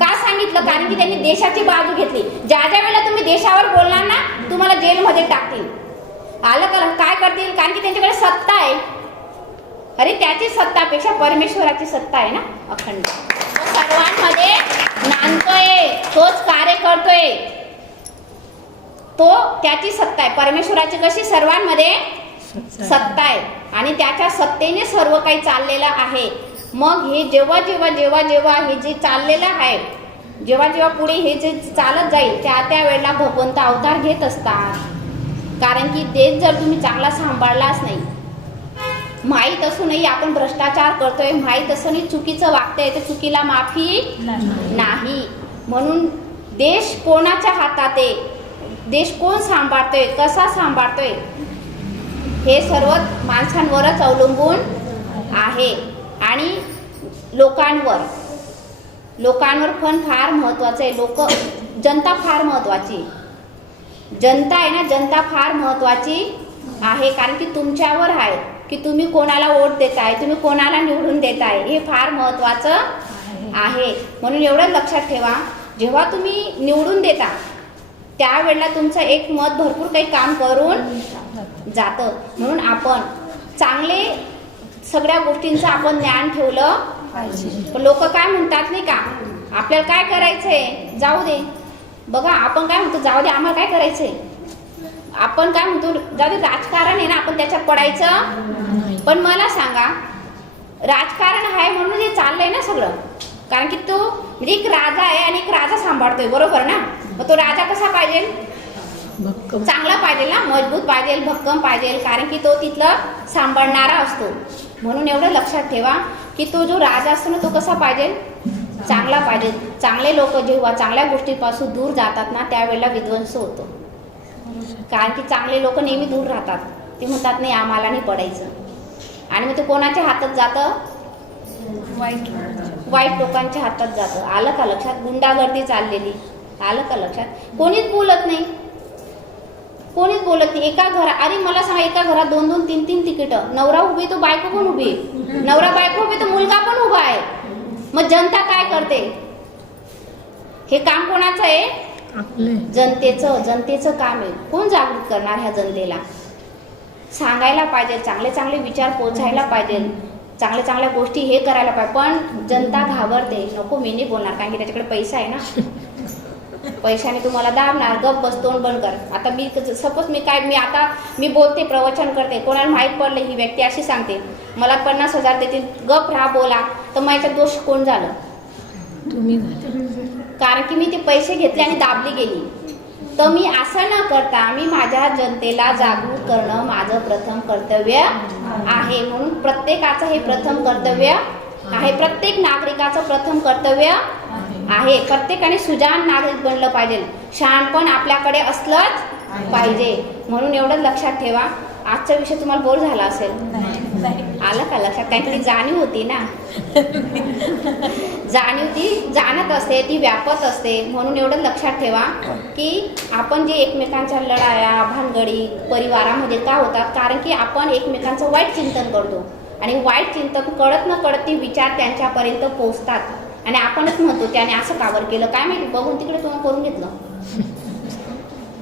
का सांगितलं? कारण की त्यांनी देशाची बाजू घेतली. ज्या ज्या वेळेला तुम्ही देशावर बोलणार ना, तुम्हाला जेलमध्ये टाकतील. आलं का? काय करतील? कारण की त्यांच्याकडे सत्ता आहे. अरे त्याची सत्तापेक्षा परमेश्वराची सत्ता आहे ना अखंड. सर्वांमध्ये नांदतोय, तोच कार्य करतोय, तो त्याची सत्ता आहे. परमेश्वराची कशी? सर्वांमध्ये सत्ता आहे आणि त्याच्या सत्तेने सर्व काही चाललेलं आहे. मग हे जेव्हा जेव्हा जेव्हा जेव्हा हे जे चाललेलं आहे, जेव्हा जेव्हा पुढे हे जे चालत जाईल त्या त्या वेळेला भगवंत अवतार घेत असतात. कारण की देश जर तुम्ही चांगला सांभाळलाच नाही, माहीत असूनही आपण भ्रष्टाचार करतोय, माहीत असूनही चुकीचं वागतंय, तर चुकीला माफी नाही. म्हणून देश कोणाच्या हातात आहे, देश कोण सांभाळतोय, कसा सांभाळतोय, हे सर्व माणसांवरच अवलंबून आहे. आणि लोकांवर पण फार महत्त्वाचं आहे. जनता फार महत्त्वाची, जनता आहे ना, जनता फार महत्त्वाची आहे. कारण की तुमच्यावर आहे की तुम्ही कोणाला वोट देताय, तुम्ही कोणाला निवडून देताय, हे फार महत्त्वाचं आहे. म्हणून एवढं लक्षात ठेवा, जेव्हा तुम्ही निवडून देता त्यावेळेला तुमचं एक मत भरपूर काही काम करून जातं. म्हणून आपण चांगले सगळ्या गोष्टींचं आपण ज्ञान ठेवलं पाहिजे. लोक काय म्हणतात नाही का, आपल्याला काय करायचंय जाऊ दे. बघा आपण काय म्हणतो, जाऊ दे आम्हाला काय करायचंय. आपण काय म्हणतो, जाऊ दे राजकारण आहे ना, आपण त्याच्यात पडायचं. पण मला सांगा, राजकारण आहे म्हणून हे चाललंय ना सगळं. कारण की तो म्हणजे एक राजा आहे आणि एक राजा सांभाळतोय, बरोबर ना. मग तो राजा कसा पाहिजे, चांगला पाहिजे ना, मजबूत पाहिजे, भक्कम पाहिजे. कारण की तो तिथलं सांभाळणारा असतो. म्हणून एवढं लक्षात ठेवा की तो जो राजा असतो ना, तो कसा पाहिजे, चांगला पाहिजे. चांगले लोक जेव्हा चांगल्या गोष्टीपासून दूर जातात ना, त्यावेळेला विध्वंस होतो. कारण की चांगले लोक नेहमी दूर राहतात. ते म्हणतात नाही आम्हाला नाही पडायचं. आणि मग ते कोणाच्या हातात जातं, वाईट लोकांच्या हातात जातं. आलं का लक्षात. गुंडागर्दी चाललेली, आलं का लक्षात. कोणीच बोलत नाही, कोणीच बोलत नाही. एका घरात, अरे मला सांगा, एका घरात 2-2, 3-3 तिकीटं. नवरा उभी तो बायको पण उभी, नवरा बायको उभी तो मुलगा पण उभा आहे. मग जनता काय करते, हे काम कोणाचं आहे, जनतेचं काम आहे. कोण जागृत करणार ह्या जनतेला. सांगायला पाहिजे, चांगले चांगले विचार पोचायला पाहिजे, चांगल्या चांगल्या गोष्टी हे करायला पाहिजे. पण जनता घाबरते, नको मी नाही बोलणार, कारण की त्याच्याकडे पैसा आहे ना. पैशाने तुम्हाला दाबणार, गप बस तोंड बंद कर. आता मी सपोज मी बोलते, प्रवचन करते, कोणाला माहीत पडलं ही व्यक्ती अशी सांगते मला 50,000 देतील, गप राहा बोला, तर मग याच्यात दोष कोण झालं, तुम्ही. कारण की मी ते पैसे घेतले आणि दाबली गेली. तर मी असं न करता मी माझ्या जनतेला जागृत करणं माझं प्रथम कर्तव्य आहे. म्हणून प्रत्येकाचं हे प्रथम कर्तव्य आहे, प्रत्येक नागरिकाचं प्रथम कर्तव्य आहे. प्रत्येकाने सुजाण नागरिक बनलं पाहिजे, शहाणपण आपल्याकडे असलंच पाहिजे. म्हणून एवढं लक्षात ठेवा. आजचा विषय तुम्हाला बोर झाला असेल, आलं का लक्षात. काहीतरी जाणीव होती ना, जाणीव ती जाणत असते, ती व्यापत असते. म्हणून एवढं लक्षात ठेवा की आपण जे एकमेकांच्या लढाया भानगडी परिवारामध्ये का होतात, कारण की आपण एकमेकांचं वाईट चिंतन करतो. आणि वाईट चिंतन कळत न कळत ते विचार त्यांच्यापर्यंत पोहोचतात. आणि आपणच म्हणतो त्याने असं कावर केलं काय माहिती, बघून तिकडे तुम्ही करून घेतलं.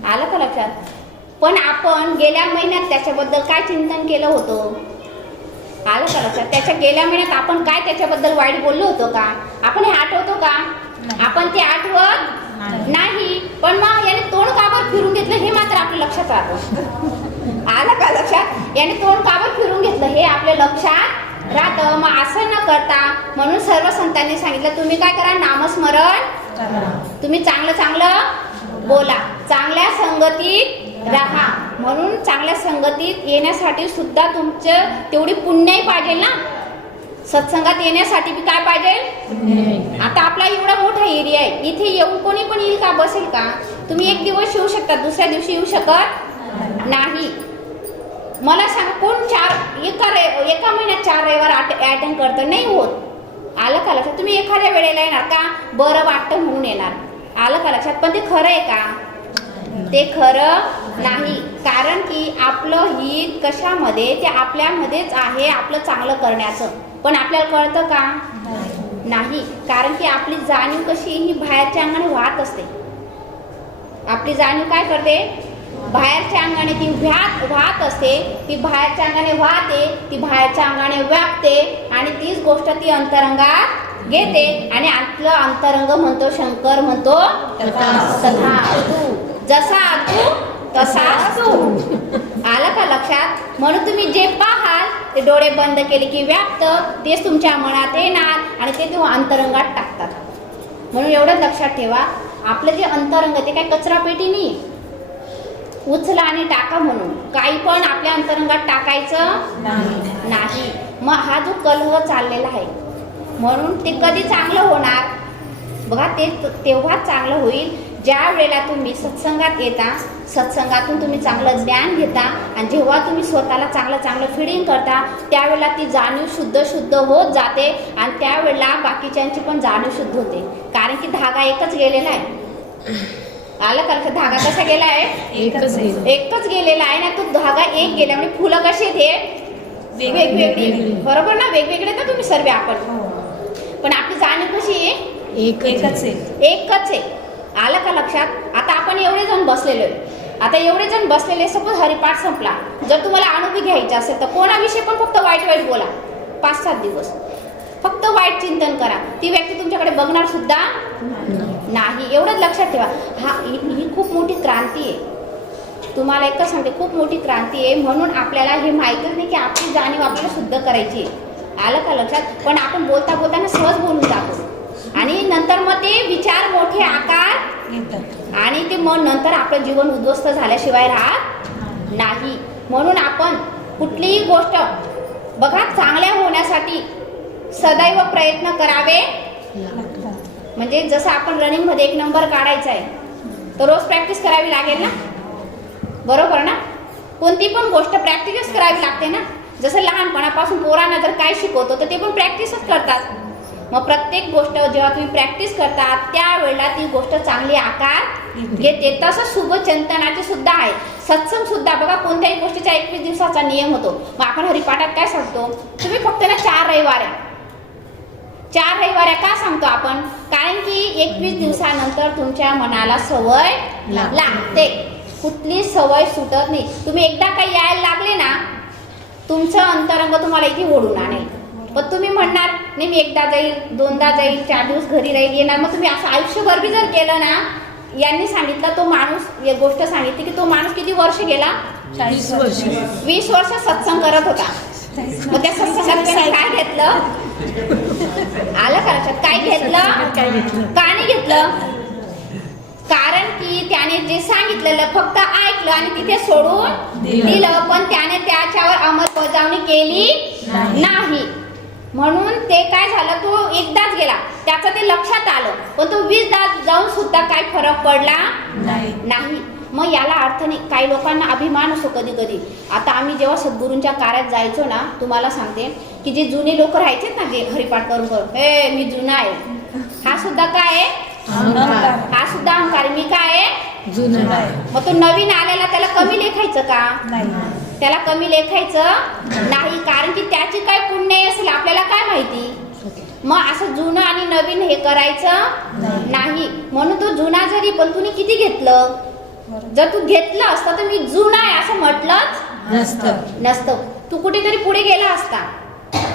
आलं का लक्षात. पण आपण गेल्या महिन्यात त्याच्याबद्दल काय चिंतन केलं होतं, आलं का लक्षात. त्याच्या गेल्या महिन्यात आपण काय त्याच्याबद्दल वाईट बोललो होतो का, आपण हे आठवतो का, आपण ते आठवत नाही. पण मग याने तोंड काबर फिरून घेतलं हे मात्र आपल्या लक्षात राहतं. आलं का लक्षात. याने तोंड काबर फिरून घेतलं हे आपल्या लक्षात राहतं. मग असं न करता म्हणून सर्व संतांनी सांगितलं तुम्ही काय करा, नामस्मरण, तुम्ही चांगलं चांगलं बोला, चांगल्या संगतीत राहा. म्हणून चांगल्या संगतीत येण्यासाठी सुद्धा तुमचं तेवढी पुण्याही पाहिजे ना. सत्संगात येण्यासाठी बी काय पाहिजे. आता आपला एवढा मोठा एरिया आहे, इथे येऊन कोणी पण येईल का, बसेल का. तुम्ही एक दिवस येऊ शकता, दुसऱ्या दिवशी येऊ शकत नाही. मला सांगा कोण एका महिन्यात 4 रविवार अटेंड करतं, नाही होत. आलं का लक्षात. तुम्ही एखाद्या वेळेला येणार का, बरं वाटतं म्हणून येणार, आलं का लक्षात. पण ते खरं आहे का, ते खरं नाही. कारण की आपलं हित कशामध्ये, ते आपल्यामध्येच आहे, आपलं चांगलं करण्याचं. पण आपल्याला कळतं का, नाही. कारण की आपली जाणीव कशी ही बाहेरच्या अंगाने वाहत असते. आपली जाणीव काय करते, बाहेरच्या अंगाने ती वाहत असते. ती बाहेरच्या अंगाने वाहते, ती बाहेरच्या अंगाने व्यापते आणि तीच गोष्ट ती अंतरंगात घेते. आणि आपलं अंतरंग म्हणतो, शंकर म्हणतो तथा तू, जसा तू तसा तू. आलं का लक्षात? म्हणून तुम्ही जे पाहाल ते डोळे बंद केले की व्याप्त तेच तुमच्या मनात येणार आणि ते तुम्ही अंतरंगात टाकतात. म्हणून एवढं लक्षात ठेवा, आपलं जे अंतरंग ते काय कचरा पेटी नाही, उचला आणि टाका. म्हणून काही पण आपल्या अंतरंगात टाकायचं नाही. मग हा जो कलह चाललेला आहे, म्हणून ते कधी चांगलं होणार बघा, ते तेव्हाच चांगलं होईल ज्या वेळेला तुम्ही सत्संगात येता, सत्संगातून तुम्ही चांगलं ज्ञान घेता आणि जेव्हा तुम्ही स्वतःला चांगलं फीडिंग करता त्यावेळेला ती जाणीव शुद्ध होत जाते आणि त्यावेळेला बाकीच्यांची पण जाणीव शुद्ध होते. कारण की धागा एकच गेलेला आहे. आलं का? धागा कसा गेला आहे? एकच गेलेला आहे ना. तो धागा एक गेला म्हणजे फुलं कशी आहेत? वेगवेगळी, बरोबर ना? वेगवेगळे तर तुम्ही सर्व आपण, पण आपली जाणीव कशी आहे? एकच आहे. आलं का लक्षात? आता आपण एवढे जण बसलेलो आहे. आता एवढे जण बसलेले, सपोज हरिपाठ संपला, जर तुम्हाला अनुभव घ्यायचा असेल तर कोणाविषयी पण फक्त वाईट बोला. 5-7 दिवस फक्त वाईट चिंतन करा. ती व्यक्ती तुमच्याकडे बघणार सुद्धा नाही. एवढंच लक्षात ठेवा. ही खूप मोठी क्रांती आहे. तुम्हाला एकच सांगते, खूप मोठी क्रांती आहे. म्हणून आपल्याला हे माहीतच नाही की आपली जाणीव आपल्याला शुद्ध करायची आहे. आलं का लक्षात? पण आपण बोलताना सहज बोलून जातो आणि नंतर मग ते विचार मोठे आकार घेतात आणि ते मग नंतर आपलं जीवन उद्ध्वस्त झाल्याशिवाय राहत नाही. म्हणून आपण कुठलीही गोष्ट बघा, चांगल्या होण्यासाठी सदैव प्रयत्न करावे. म्हणजे जसं आपण रनिंगमध्ये 1 नंबर काढायचा आहे तर रोज प्रॅक्टिस करावी लागेल ना, बरोबर ना? कोणती पण गोष्ट प्रॅक्टिसच करावी लागते ना. जसं लहानपणापासून पोरांना जर काय शिकवतो तर ते पण प्रॅक्टिसच करतात. मग प्रत्येक गोष्ट जेव्हा तुम्ही प्रॅक्टिस करतात त्यावेळेला ती गोष्ट चांगली आकार घेते. तसं शुभचिंतनाचे सुद्धा आहे. सत्संग सुद्धा बघा, कोणत्याही गोष्टीचा 21 दिवसाचा नियम होतो. मग आपण हरिपाठात काय सांगतो? तुम्ही फक्त ना 4 रविवार का सांगतो आपण? कारण की 21 दिवसानंतर तुमच्या मनाला सवय लागते. कुठली सवय सुटत नाही. तुम्ही एकदा काही यायला लागले ना, तुमचं अंतरंग तुम्हाला इथे ओढून आणेल. पण तुम्ही म्हणणार नाही मी एकदा जाईल, 2दा जाईल, 4 दिवस घरी राहील, येणार. मग तुम्ही असं आयुष्यभर बी जर केलं ना, यांनी सांगितलं तो माणूस, एक गोष्ट सांगितली की तो माणूस किती वर्ष गेला? 20 वर्ष सत्संग करत होता. मग त्या सत्संगात त्याने काय घेतलं? आलं का लक्षात? काय घेतलं? का नाही घेतलं? कारण की त्याने जे सांगितलेलं फक्त ऐकलं आणि तिथे सोडून दिलं, पण त्याने त्याच्यावर अंमलबजावणी केली नाही. म्हणून ते काय झालं, तो एकदाच गेला, त्याचं ते लक्षात आलं, पण तो 20दा जाऊन सुद्धा काय फरक पडला नाही. मग याला अर्थ नाही. काही लोकांना अभिमान असतो कधी कधी. आता आम्ही जेव्हा सद्गुरूंच्या कार्यात जायचो ना, तुम्हाला सांगते की जे जुने लोक राहायचे ना, जे हरिपाठ करून हे मी जुना आहे, हा सुद्धा काय आहे? हा सुद्धा अहंकार. मी काय आहे? जुना आहे. मग तो नवीन आलेला त्याला कमी लेखायचं का? त्याला कमी लेखायचं नाही, कारण की त्याची काय पुण्य असेल आपल्याला काय माहिती. मग असं जुनं आणि नवीन हे करायचं नाही. म्हणून तो जुना जरी, पण तुम्ही किती घेतलं? जर तू घेतलं असतं तर मी जुना आहे असं म्हटलंच नसतं, तू कुठेतरी पुढे गेला असता.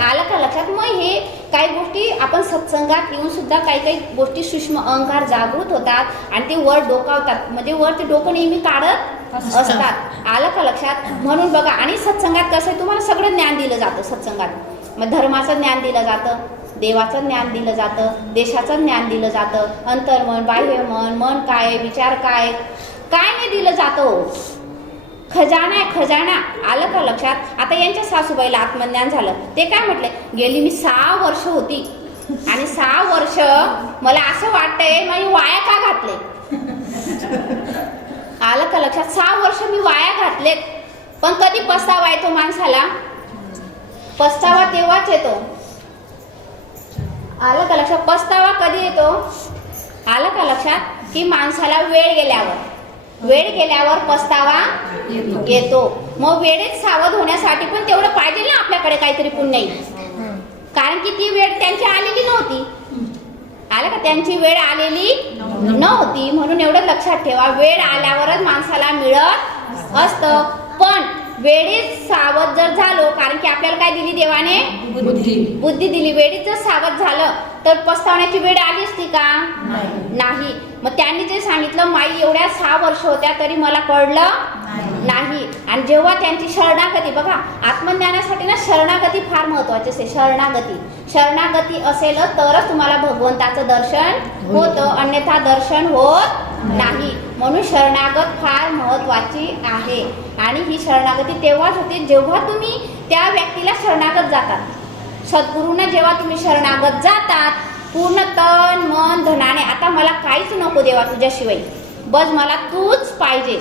आलं का लक्षात? मग हे काही गोष्टी आपण सत्संगात येऊन सुद्धा काही गोष्टी सूक्ष्म अहंकार जागृत होतात आणि ते वर डोकावतात. म्हणजे वर ते डोकं नेहमी काढत असतात. आलं का लक्षात? म्हणून बघा, आणि सत्संगात कसं आहे, तुम्हाला सगळं ज्ञान दिलं जातं सत्संगात. मग धर्माचं ज्ञान दिलं जातं, देवाचं ज्ञान दिलं जातं, देशाचं ज्ञान दिलं जातं, अंतर्मन, बाह्यमन, मन काय, विचार काय नाही दिलं जातं. खजाना आहे, खजाना. आलं का लक्षात? आता यांच्या सासूबाईला आत्मज्ञान झालं. ते काय म्हटले, गेली मी 6 वर्ष होती आणि 6 वर्ष मला असं वाटतंय मी वाया का घातले. आलं का लक्षात? 6 वर्ष मी वाया घातलेत. पण कधी पस्तावा येतो माणसाला? पस्तावा तेव्हाच येतो. आलं का लक्षात? पस्तावा कधी येतो? आलं का लक्षात? की माणसाला वेळ गेल्यावर पस्तावा येतो. मग वेळेत सावध होण्यासाठी पण तेवढं पाहिजे ना आपल्याकडे काहीतरी पुण्य. कारण की ती वेळ त्यांची आलेली नव्हती. आलं का? त्यांची वेळ आलेली नव्हती. म्हणून एवढं लक्षात ठेवा, वेळ आल्यावरच माणसाला मिळत असतं. पण वेळेत सावध जर झालो, कारण की आपल्याला काय दिली देवाने? बुद्धी दिली. वेळेत जर सावध झालं तर पस्तावण्याची वेळ आली असती का? नाही. मग त्यांनी जे सांगितलं, माई एवढ्या 6 वर्ष होत्या तरी मला कळलं नाही. आणि जेव्हा त्यांची शरणागती, बघा आत्मज्ञानासाठी ना शरणागती फार महत्वाची असते. शरणागती असेल तरच तुम्हाला भगवंताचं दर्शन होतं, अन्यथा दर्शन होत नाही. म्हणून शरणागत फार महत्वाची आहे. आणि ही शरणागती तेव्हाच होते जेव्हा तुम्ही त्या व्यक्तीला शरणागत जातात. सद्गुरूंना जेव्हा तुम्ही शरणागत जातात पूर्ण तन मन धनाने, आता मला काहीच नको देवा तुझ्याशिवाय, बस मला तूच पाहिजे.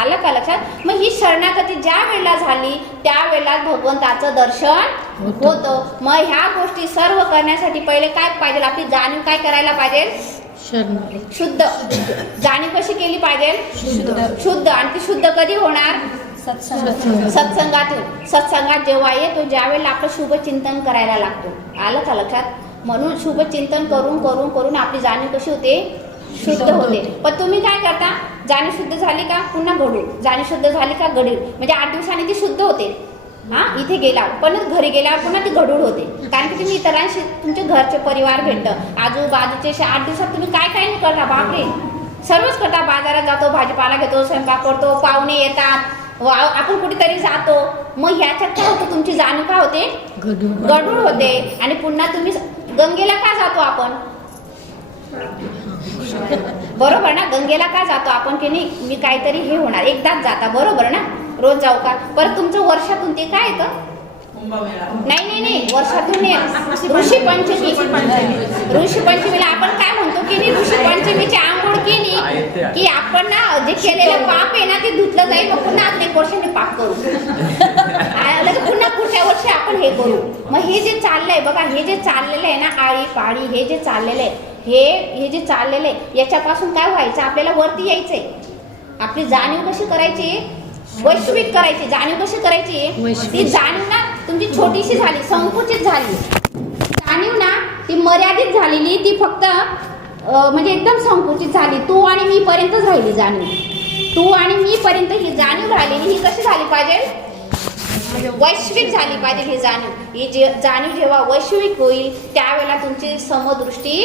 आलं का लक्षात? मग ही शरणागती ज्या वेळेला झाली त्यावेळेला भगवंताचं दर्शन होतं. मग ह्या गोष्टी सर्व करण्यासाठी पहिले काय पाहिजे? आपली जाणीव काय करायला पाहिजे? शुद्ध. जाणीव कशी केली पाहिजे? शुद्ध. आणि ती शुद्ध कधी होणार? सत्संगातून. सत्संगात जेव्हा येतो ज्या वेळेला आपलं शुभ चिंतन करायला लागतो. आलं का लक्षात? म्हणून शुभ चिंतन करून करून करून आपली जाणीव कशी होते? शुद्ध होते. पण तुम्ही काय करता? जाणीव शुद्ध झाली का पुन्हा घडू, जाणीव शुद्ध झाली का घडू, म्हणजे 8 दिवसांनी ती शुद्ध होते. इथे गेला पण घरी गेल्यावर पुन्हा ती घडूळ होते. कारण की तुम्ही इतरांशी, तुमचे घरचे परिवार भेटतं, आजूबाजूचे 8 दिवसात तुम्ही काय काय नाही करता? बापरे, सर्वच करता. बाजारात जातो, भाजीपाला घेतो, स्वयंपाक करतो, पाहुणे येतात, आपण कुठेतरी जातो. मग ह्याच्यात काय होतं? तुमची जाणीव काय होते? गढूळ होते. आणि पुन्हा तुम्ही गंगेला का जातो आपण? बरोबर ना? गंगेला का जातो आपण? की नाही मी काहीतरी हे होणार, एकदाच जाता, बरोबर ना? रोज जाऊ का? परत तुमचं वर्षातून ते काय येतं? नाही वर्षातून ऋषी पंचमीला आपण काय म्हणतो की नाही, ऋषी पंचमीची आंघोळ केली की आपण ना जे केलेलं पाप आहे ना ते धुतलं जाईल. मग पुन्हा आपण 1 वर्षाने पाप करू, पुन्हा पुढच्या वर्षी आपण हे करू. मग हे जे चाललंय बघा, हे जे चाललेलं आहे ना, आळी पाळी, हे जे चाललेलं आहे, हे जे चाललेलं आहे याच्यापासून काय व्हायचं? आपल्याला वरती यायचंय. आपली जाणीव कशी करायची? वैश्विक करायची. जाणीव कशी करायची? ती जाणीव ना तुमची छोटीशी झाली, संकुचित झाली. जाणीव ना ती मर्यादित झालेली, ती फक्त म्हणजे एकदम संकुचित झाली. तू आणि मी पर्यंतच राहिली जाणीव. तू आणि मी पर्यंत ही जाणीव राहिलेली. ही कशी झाली पाहिजे? वैश्विक झाली पाहिजे ही जाणीव. ही जाणीव जेव्हा वैश्विक होईल त्यावेळेला तुमची समदृष्टी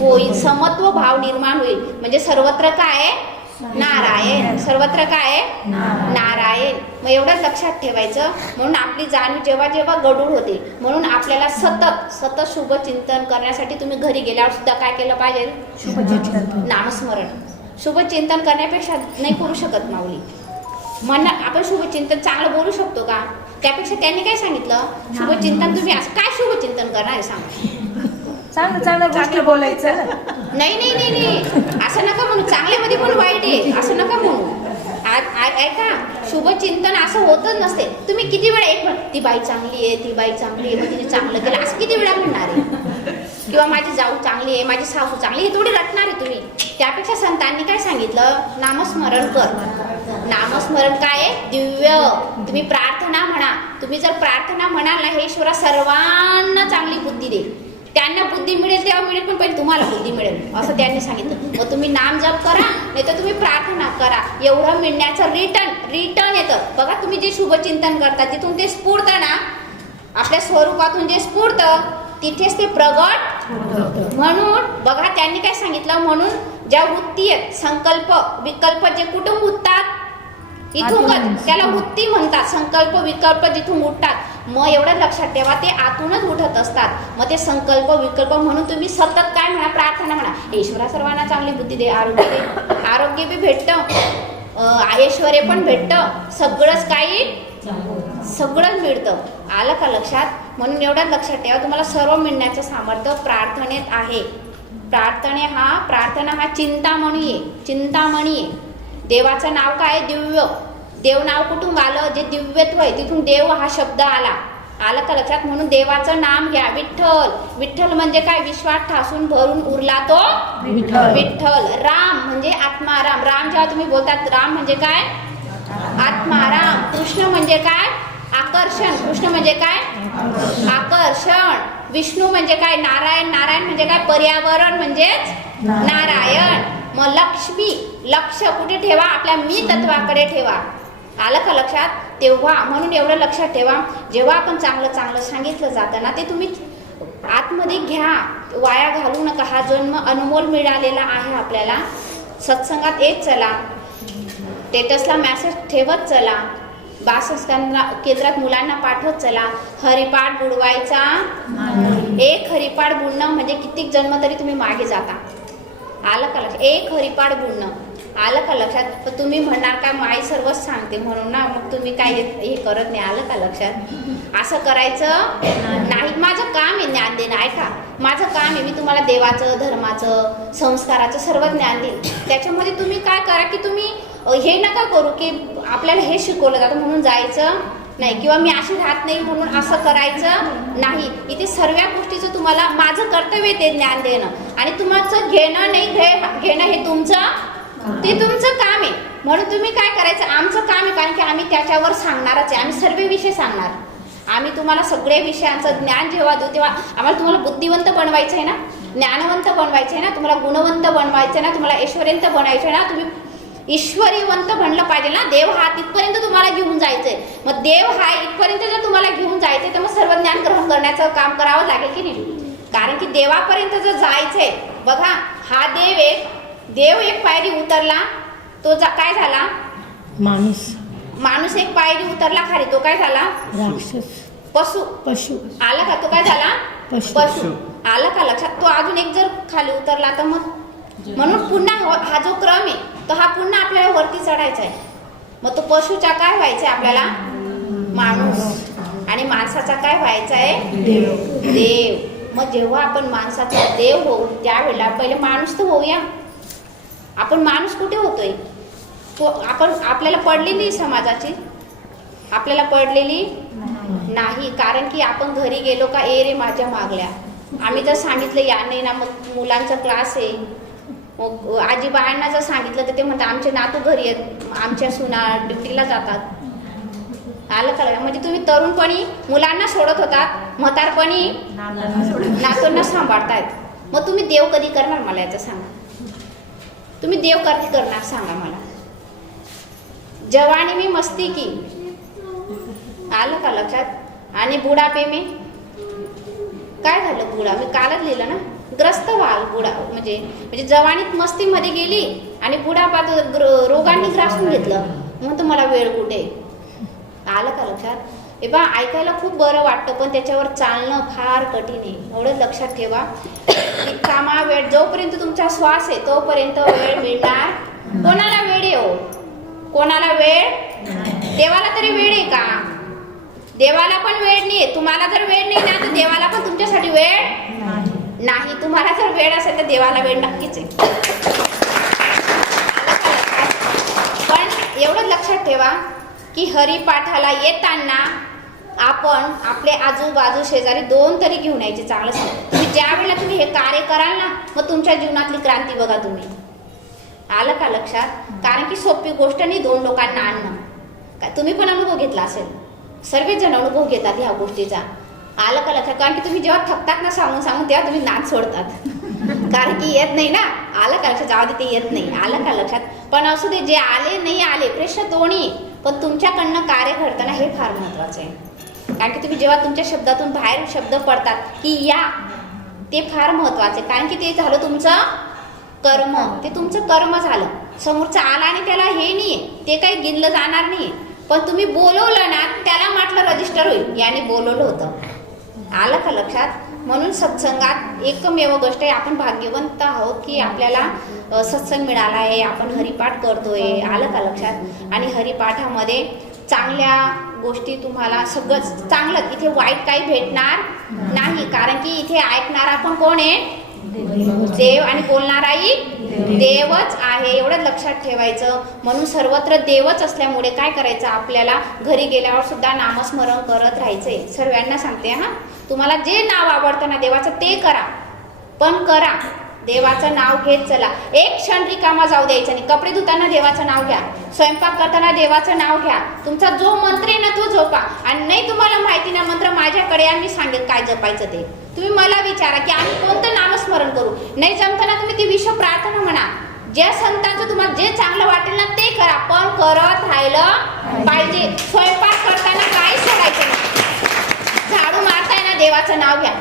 होईल, समत्व भाव निर्माण होईल. म्हणजे सर्वत्र काय? नारायण. सर्वत्र काय? नारायण. मग एवढंच लक्षात ठेवायचं. म्हणून आपली जाणीव जेव्हा जेव्हा गढूळ होते, म्हणून आपल्याला सतत शुभ चिंतन करण्यासाठी तुम्ही घरी गेल्यावर सुद्धा काय केलं पाहिजे? नामस्मरण. शुभ चिंतन करण्यापेक्षा नाही करू शकत माऊली. म्हणणार आपण शुभचिंतन चांगलं बोलू शकतो का? त्यापेक्षा त्यांनी काय सांगितलं? शुभचिंतन. तुम्ही असं काय शुभचिंतन करणार आहे सांगा? चांगलं गोष्टी बोलायचं. नाही असं नका म्हणू. चांगल्यामध्ये पण वाईट आहे असं नका म्हणू. ऐका, शुभचिंतन असं होतच नसते. तुम्ही किती वेळा एक ती बाई चांगली आहे, ती बाई चांगली आहे, मग तिने चांगलं केलं असं किती वेळा म्हणणार आहे? किंवा माझी जाऊ चांगली आहे, माझी सासू चांगली, हे थोडी रटणार आहे तुम्ही. त्यापेक्षा संतांनी काय सांगितलं? नामस्मरण कर. नामस्मरण काय? दिव्य. तुम्ही प्रार्थना म्हणा. तुम्ही जर प्रार्थना म्हणाल ना, हे ईश्वरा सर्वांना चांगली बुद्धी दे. त्यांना बुद्धी मिळेल तेव्हा मिळेल, पण पहिले तुम्हाला बुद्धी मिळेल असं त्यांनी सांगितलं. मग तुम्ही नाम जप करा, नाही तर तुम्ही प्रार्थना करा. एवढं मिळण्याचं रिटर्न येतं. बघा, तुम्ही जे शुभचिंतन करता तिथून ते स्फुरतं ना, आपल्या स्वरूपातून जे स्फुरतं तिथेच ते प्रगट. म्हणून बघा त्यांनी काय सांगितलं? म्हणून ज्या वृत्ती आहेत, संकल्प विकल्प जे कुठून उठतात इथून, त्याला वृत्ती म्हणतात. संकल्प विकल्प जिथून उठतात. मग एवढं लक्षात ठेवा, ते आतूनच उठत असतात. मग ते संकल्प विकल्प म्हणून तुम्ही सतत काय म्हणा? प्रार्थना म्हणा. ईश्वरा सर्वांना चांगली बुद्धी दे, आरोग्य दे. आरोग्य बी भेटतं, ऐश्वर्य पण भेटतं, सगळंच काही सगळंच मिळतं. आलं का लक्षात? म्हणून एवढंच लक्षात ठेवा, तुम्हाला सर्व मिळण्याचं सामर्थ्य प्रार्थनेत आहे. प्रार्थना हा चिंतामणी आहे. चिंतामणी आहे. देवाचं नाव काय? दिव्य. देव नाव कुठून आलं? जे दिव्यत्व आहे तिथून देव हा शब्द आला. आलं का लक्षात? म्हणून देवाचं नाम घ्या. विठ्ठल. विठ्ठल म्हणजे काय? विश्वात ठासून भरून उरला तो विठ्ठल. राम म्हणजे आत्माराम. राम जेव्हा तुम्ही बोलतात, राम म्हणजे काय? आत्माराम. कृष्ण म्हणजे काय? आकर्षण. कृष्ण म्हणजे काय? आकर्षण. विष्णू म्हणजे काय? नारायण. नारायण म्हणजे काय? पर्यावरण म्हणजेच नारायण. मग लक्ष्मी. लक्ष कुठे ठेवा? आपल्या मी तत्वाकडे ठेवा. आलं का लक्षात? तेव्हा म्हणून एवढं लक्षात ठेवा, जेव्हा आपण चांगलं सांगितलं जातं ना, ते तुम्ही आतमध्ये घ्या. वाया घालू नका. हा जन्म अनमोल मिळालेला आहे आपल्याला. सत्संगात येत चला. स्टेटसला मेसेज ठेवत चला, बालसंस्कार केंद्रात मुलांना पाठवत चला. हरिपाठ बुडवायचा, एक हरिपाठ बुडणं म्हणजे कित्येक जन्म तरी तुम्ही मागे जाता. आलं का लक्षात? एक हरिपाठ बुडणं आलं का लक्षात? पण तुम्ही म्हणणार का माई सर्वच सांगते म्हणून ना, मग तुम्ही काय हे करत नाही. आलं का लक्षात? असं करायचं नाही. माझं काम आहे ज्ञान देणं. ऐका, माझं काम आहे, मी तुम्हाला देवाचं, धर्माचं, संस्काराचं सर्व ज्ञान देईन. त्याच्यामध्ये तुम्ही काय करा की तुम्ही हे नका करू की आपल्याला हे शिकवलं जातं म्हणून जायचं नाही, किंवा मी अशी राहत नाही म्हणून असं करायचं नाही. इथे सर्व गोष्टीचं तुम्हाला माझं कर्तव्य ते ज्ञान देणं, आणि तुमचं घेणं नाही घेणं हे तुमचं काम आहे. म्हणून तुम्ही काय करायचं, आमचं काम आहे, कारण की आम्ही त्याच्यावर सांगणारच आहे. आम्ही सर्व विषय सांगणार. आम्ही तुम्हाला सगळे विषयांचं ज्ञान जेव्हा देऊ तेव्हा आम्हाला तुम्हाला बुद्धिवंत बनवायचं आहे ना, ज्ञानवंत बनवायचं आहे ना, तुम्हाला गुणवंत बनवायचं आहे ना, तुम्हाला ऐश्वर्यवंत बनायचं आहे ना, तुम्ही ईश्वरीवंत बनलं पाहिजे ना. देव हा तिथपर्यंत तुम्हाला घेऊन जायचंय. मग देव हा इथपर्यंत जर तुम्हाला घेऊन जायचंय तर मग सर्व ज्ञान ग्रहण करण्याचं काम करावं लागेल की नाही? कारण की देवापर्यंत जर जायचंय, बघा हा देव एक पायरी उतरला, तो काय झाला? माणूस एक पायरी उतरला खाली, तो काय झाला? राक्षस, पशु. आला का? तो काय झाला? पशु. आला का लक्षात? तो अजून एक जर खाली उतरला तर मग, म्हणून पुन्हा हा जो क्रम आहे तो हा पुन्हा आपल्याला वरती चढायचा आहे. मग तो पशुचा काय व्हायचा आहे आपल्याला? माणूस. आणि माणसाचा काय व्हायचा आहे? देव. मग जेव्हा आपण माणसाचा देव होऊ त्यावेळेला पहिले माणूस तर होऊया. आपण माणूस कुठे होतोय? आपल्याला पडलेली समाजाची, आपल्याला पडलेली नाही. कारण की आपण घरी गेलो का, ए रे माझ्या मागल्या, आम्ही जर सांगितलं या नाही ना, मग मुलांचा क्लास आहे, मग आजीबायांना जर सांगितलं तर ते म्हणतात आमचे नातू घरी आहेत, आमच्या सुना ड्युटीला जातात. आलं का? म्हणजे तुम्ही तरुणपणी मुलांना सोडत होतात, म्हातारपणी नातूंना सांभाळतायत. मग तुम्ही देव कधी करणार मला याचं सांगा? तुम्ही देव कधी करणार सांगा मला? जवानी में मस्ती की, आलं का लक्षात? आणि बुढापे में काय झालं? बुडा मी कालच लिहिलं ना, ग्रस्त व्हाल. बुडा म्हणजे जवानीत मस्तीमध्ये गेली आणि बुढापात रोगांनी ग्रासून घेतलं, म्हणतो मला वेळ कुठे. आलं का लक्षात? हे बा, ऐकायला खूप बरं वाटतं पण त्याच्यावर चालणं फार कठीण आहे. एवढं लक्षात ठेवा की कामा वेळ, जोपर्यंत तुमचा श्वास आहे तोपर्यंत वेळ मिळणार. कोणाला वेळ आहे हो? कोणाला वेळ? देवाला तरी वेळ आहे का? देवाला पण वेळ नाही. तुम्हाला जर वेळ नाही ना तर देवाला पण तुमच्यासाठी वेळ नाही. तुम्हाला जर वेळ असेल तर देवाला वेळ नक्कीच आहे. पण एवढं लक्षात ठेवा की हरिपाठाला येताना आपण आपले आजूबाजू शेजारी 2 तरी घेऊन यायचे. चांगलं सांग, तुम्ही ज्या वेळेला तुम्ही हे कार्य कराल ना, मग तुमच्या जीवनातली क्रांती बघा तुम्ही. आलं का लक्षात? कारण की सोपी गोष्ट नाही 2 लोकांना आणणं. काय तुम्ही पण अनुभव घेतला असेल, सर्वच जण अनुभव घेतात ह्या गोष्टीचा. आलं का लक्षात? कारण की तुम्ही जेव्हा थकतात ना सांगून तेव्हा तुम्ही नाच सोडतात, कारण की येत नाही ना. आलं का लक्षात? जाऊ दे, ते येत नाही. आलं का लक्षात? पण असू दे, जे आले नाही आले प्रश्न दोन्ही, पण तुमच्याकडनं कार्य घडताना हे फार महत्वाचं आहे. कारण की तुम्ही जेव्हा तुमच्या शब्दातून बाहेर शब्द पडतात की या, ते फार महत्वाचे. कारण की ते झालं तुमचं कर्म, ते तुमचं कर्म झालं. समोरचा आला आणि त्याला हे नाहीये, ते काही गिनलं जाणार नाही. पण तुम्ही बोलवलं ना, त्याला म्हटलं रजिस्टर होईल, याने बोलवलं होतं. आलं का लक्षात? म्हणून सत्संगात एकमेव गोष्ट आहे, आपण भाग्यवंत आहोत की आपल्याला सत्संग मिळाला आहे, आपण हरिपाठ करतोय. आलं का लक्षात? आणि हरिपाठामध्ये चांगल्या गोष्टी, तुम्हाला सगळं चांगलं, इथे वाईट काही भेटणार नाही. कारण की इथे ऐकणारा पण कोण आहे? देव. आणि बोलणाराही देवच आहे. एवढं लक्षात ठेवायचं. म्हणून सर्वत्र देवच असल्यामुळे काय करायचं, आपल्याला घरी गेल्यावर सुद्धा नामस्मरण करत राहायचंय. सर्वांना सांगते हा, तुम्हाला जे नाव आवडतं ना देवाचं ते करा, पण करा. देवाचं नाव घेत चला. एक क्षण रिकामा जाऊ द्यायचं नाही. कपडे धुताना देवाचं नाव घ्या, स्वयंपाक करताना देवाचं नाव घ्या. तुमचा जो मंत्र आहे ना तो झोपा. आणि नाही तुम्हाला माहिती ना मंत्र, माझ्याकडे या, मी सांगेल काय जपायचं ते. तुम्ही मला विचारा की आम्ही कोणतं नामस्मरण करू. नाही जमताना तुम्ही ती विश्व प्रार्थना म्हणा. ज्या संतांचं तुम्हाला जे चांगलं वाटेल ना ते करा, पण करत राहिलं पाहिजे. स्वयंपाक करताना काही सोडायचं नाही. झाडू मारताय ना देवाचं नाव घ्या.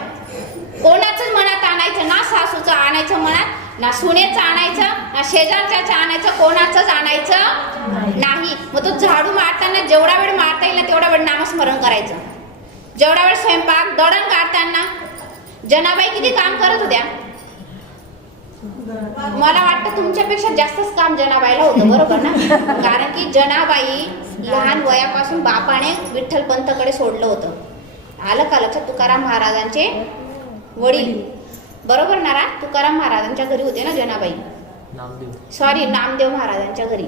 कोणाचंच मनात आणायचं ना, सासूचं आणायचं मनात ना सुनेचं आणायचं ना शेजारच्याचं आणायचं, कोणाचंच आणायचं नाही. मग तो झाडू मारताना जेवढा वेळ मारता येईल ना तेवढा वेळ नामस्मरण करायचं. जेवढा वेळ स्वयंपाक दळण काढताना जनाबाई किती काम करत होत्या. मला वाटतं तुमच्यापेक्षा जास्तच काम जनाबाईला होतं, बरोबर ना? कारण की जनाबाई लहान वयापासून बापाने विठ्ठल पंथकडे सोडलं होतं. आलं का लक्षात? तुकाराम महाराजांचे वडील, बरोबर ना? तुकाराम महाराजांच्या घरी होते ना जनाबाई, सॉरी नामदेव महाराजांच्या घरी.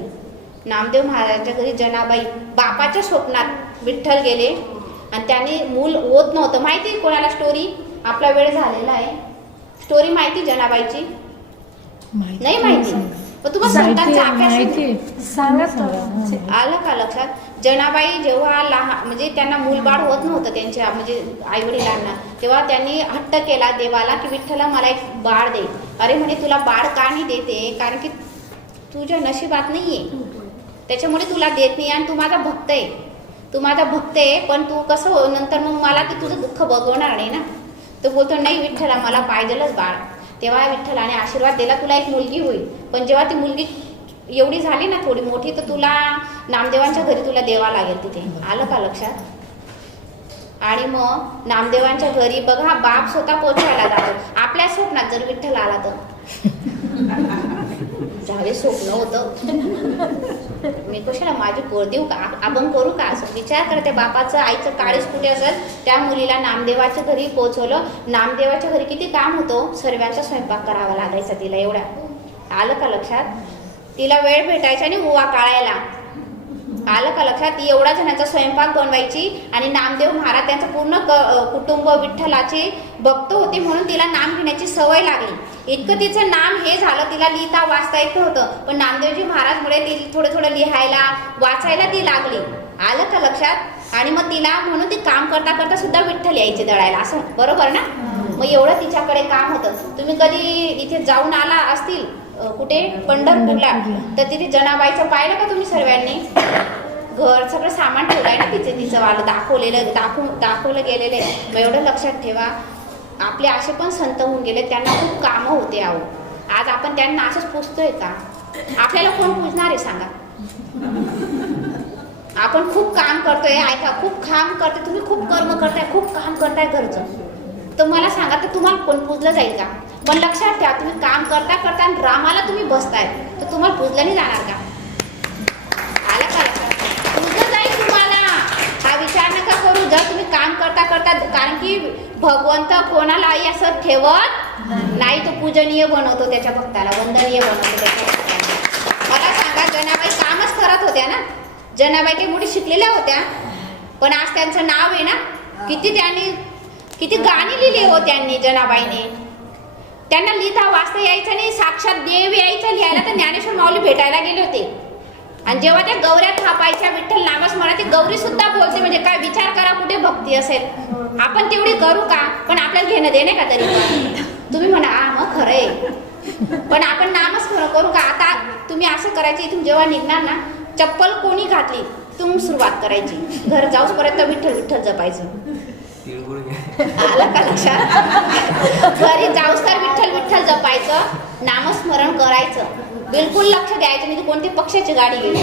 नामदेव महाराजांच्या घरी जनाबाई बापाच्या स्वप्नात विठ्ठल गेले आणि त्यांनी मूल होत नव्हतं. माहिती कोणाला स्टोरी? आपला वेळ झालेला आहे. स्टोरी माहिती जनाबाईची? नाही माहिती. पण तुम्हाला संतांचा अभ्यास सांगा. आलं का लक्षात? जनाबाई जेव्हा लहान म्हणजे त्यांना मूलबाळ होत नव्हतं त्यांच्या म्हणजे आई वडिलांना, तेव्हा त्यांनी हट्ट केला देवाला की विठ्ठला मला एक बाळ दे. अरे म्हणे तुला बाळ का नाही देते? कारण की तुझ्या नशिबात नाहीये, त्याच्यामुळे तुला देत नाही. आणि तू माझा भक्त आहे, तू माझा भक्त आहे, पण तू कसं नंतर मग मला ते तुझं दुःख बघवणार नाही ना. तो बोलतो नाही विठ्ठला मला पाहिजेलच बाळ. तेव्हा विठ्ठलाने आशीर्वाद दिला तुला एक मुलगी होईल. पण जेव्हा ती मुलगी एवढी झाली ना थोडी मोठी, तर तुला नामदेवांच्या घरी तुला देवा लागेल तिथे. आलं का लक्षात? आणि मग नामदेवांच्या घरी बघा बाप स्वतः पोचवायला जातो. आपल्या स्वप्नात जर विठ्ठल आला तर झाले स्वप्न होतं, मी कशाला माझी पोर देऊ का, आपण करू का, असं विचार करते. बापाचं आईचं काळीच कुठे असेल. त्या मुलीला नामदेवाच्या घरी पोहोचवलं. नामदेवाच्या घरी किती काम होतं, सर्वांचा स्वयंपाक करावा लागायचा तिला एवढा. आलं का लक्षात? तिला वेळ भेटायचा आणि ओवा काढायला. आलं का लक्षात? ती एवढा जणांचा स्वयंपाक बनवायची. आणि नामदेव महाराज त्यांचं पूर्ण कुटुंब विठ्ठलाचे भक्त होते म्हणून तिला नाम घेण्याची सवय लागली. इतकं तिचं नाम हे झालं, तिला लिहिता वाचता येत होतं. पण नामदेवजी महाराजमुळे ती थोडं थोडं लिहायला वाचायला ती लागली. आलं का लक्षात? आणि मग तिला म्हणून ती काम करता करता सुद्धा विठ्ठल यायचे दळायला, असं बरोबर ना? मग एवढं तिच्याकडे काम होतं. तुम्ही कधी इथे जाऊन आला असतील कुठे पंढरपूरला, तर तिथे जनाबाईचं पाहिलं का तुम्ही सर्वांनी? घर सगळं सामान ठेवलंय ना तिचं वालं दाखवलं गेलेलं आहे. मग एवढं लक्षात ठेवा, आपले असे पण संत होऊन गेले, त्यांना खूप कामं होते. आहो आज आपण त्यांना असंच पुजतोय का? आपल्याला कोण पुजणार आहे सांगा? आपण खूप काम करतोय, ऐका, खूप काम करते तुम्ही, खूप कर्म करताय, खूप काम करताय घरचं, तर मला सांगा तर तुम्हाला कोण पुजलं जाईल का? पण लक्षात ठेवा, तुम्ही काम करता करता आणि रामाला तुम्ही बसताय तर तुम्हाला पुजलं नाही जाणार का? आला का लक्षात? पुजलं जाईल तुम्हाला, हा विचार नका करू. जर तुम्ही काम करता करता, कारण की भगवंत कोणालाही असं ठेवत नाही, तो पूजनीय बनवतो त्याच्या भक्ताला, वंदनीय बनवतो त्याच्या भक्ताला. मला सांगा, जनाबाई कामच करत होत्या ना. जनाबाई काही मोठी शिकलेल्या होत्या, पण आज त्यांचं नाव आहे ना. किती गाणी लिहिली हो त्यांनी, जनाबाईने. त्यांना लिहिता वाचता यायचं नाही, साक्षात देव यायचं लिहायला, तर ज्ञानेश्वर माऊली भेटायला गेले होते. आणि जेव्हा त्या गौऱ्या थापायच्या विठ्ठल नामस्मरण, ती गौरी सुद्धा बोलते. म्हणजे काय विचार करा, कुठे भक्ती असेल. आपण तेवढी करू का? पण आपल्याला घेणं देणे का तरी पण? तुम्ही म्हणा मग खरं आहे, पण आपण नामस्मरण करू का? आता तुम्ही असं करायचं, इथून जेव्हा निघणार ना, चप्पल कोणी घातली तुम्ही सुरुवात करायची, घर जाऊपर्यंत विठ्ठल विठ्ठल जपायचं. आलं का लक्षात? घरी जाऊस तर विठ्ठल विठ्ठल जपायचं, नामस्मरण करायचं, बिलकुल लक्ष द्यायचं नाही कोणती पक्षाची गाडी गेली.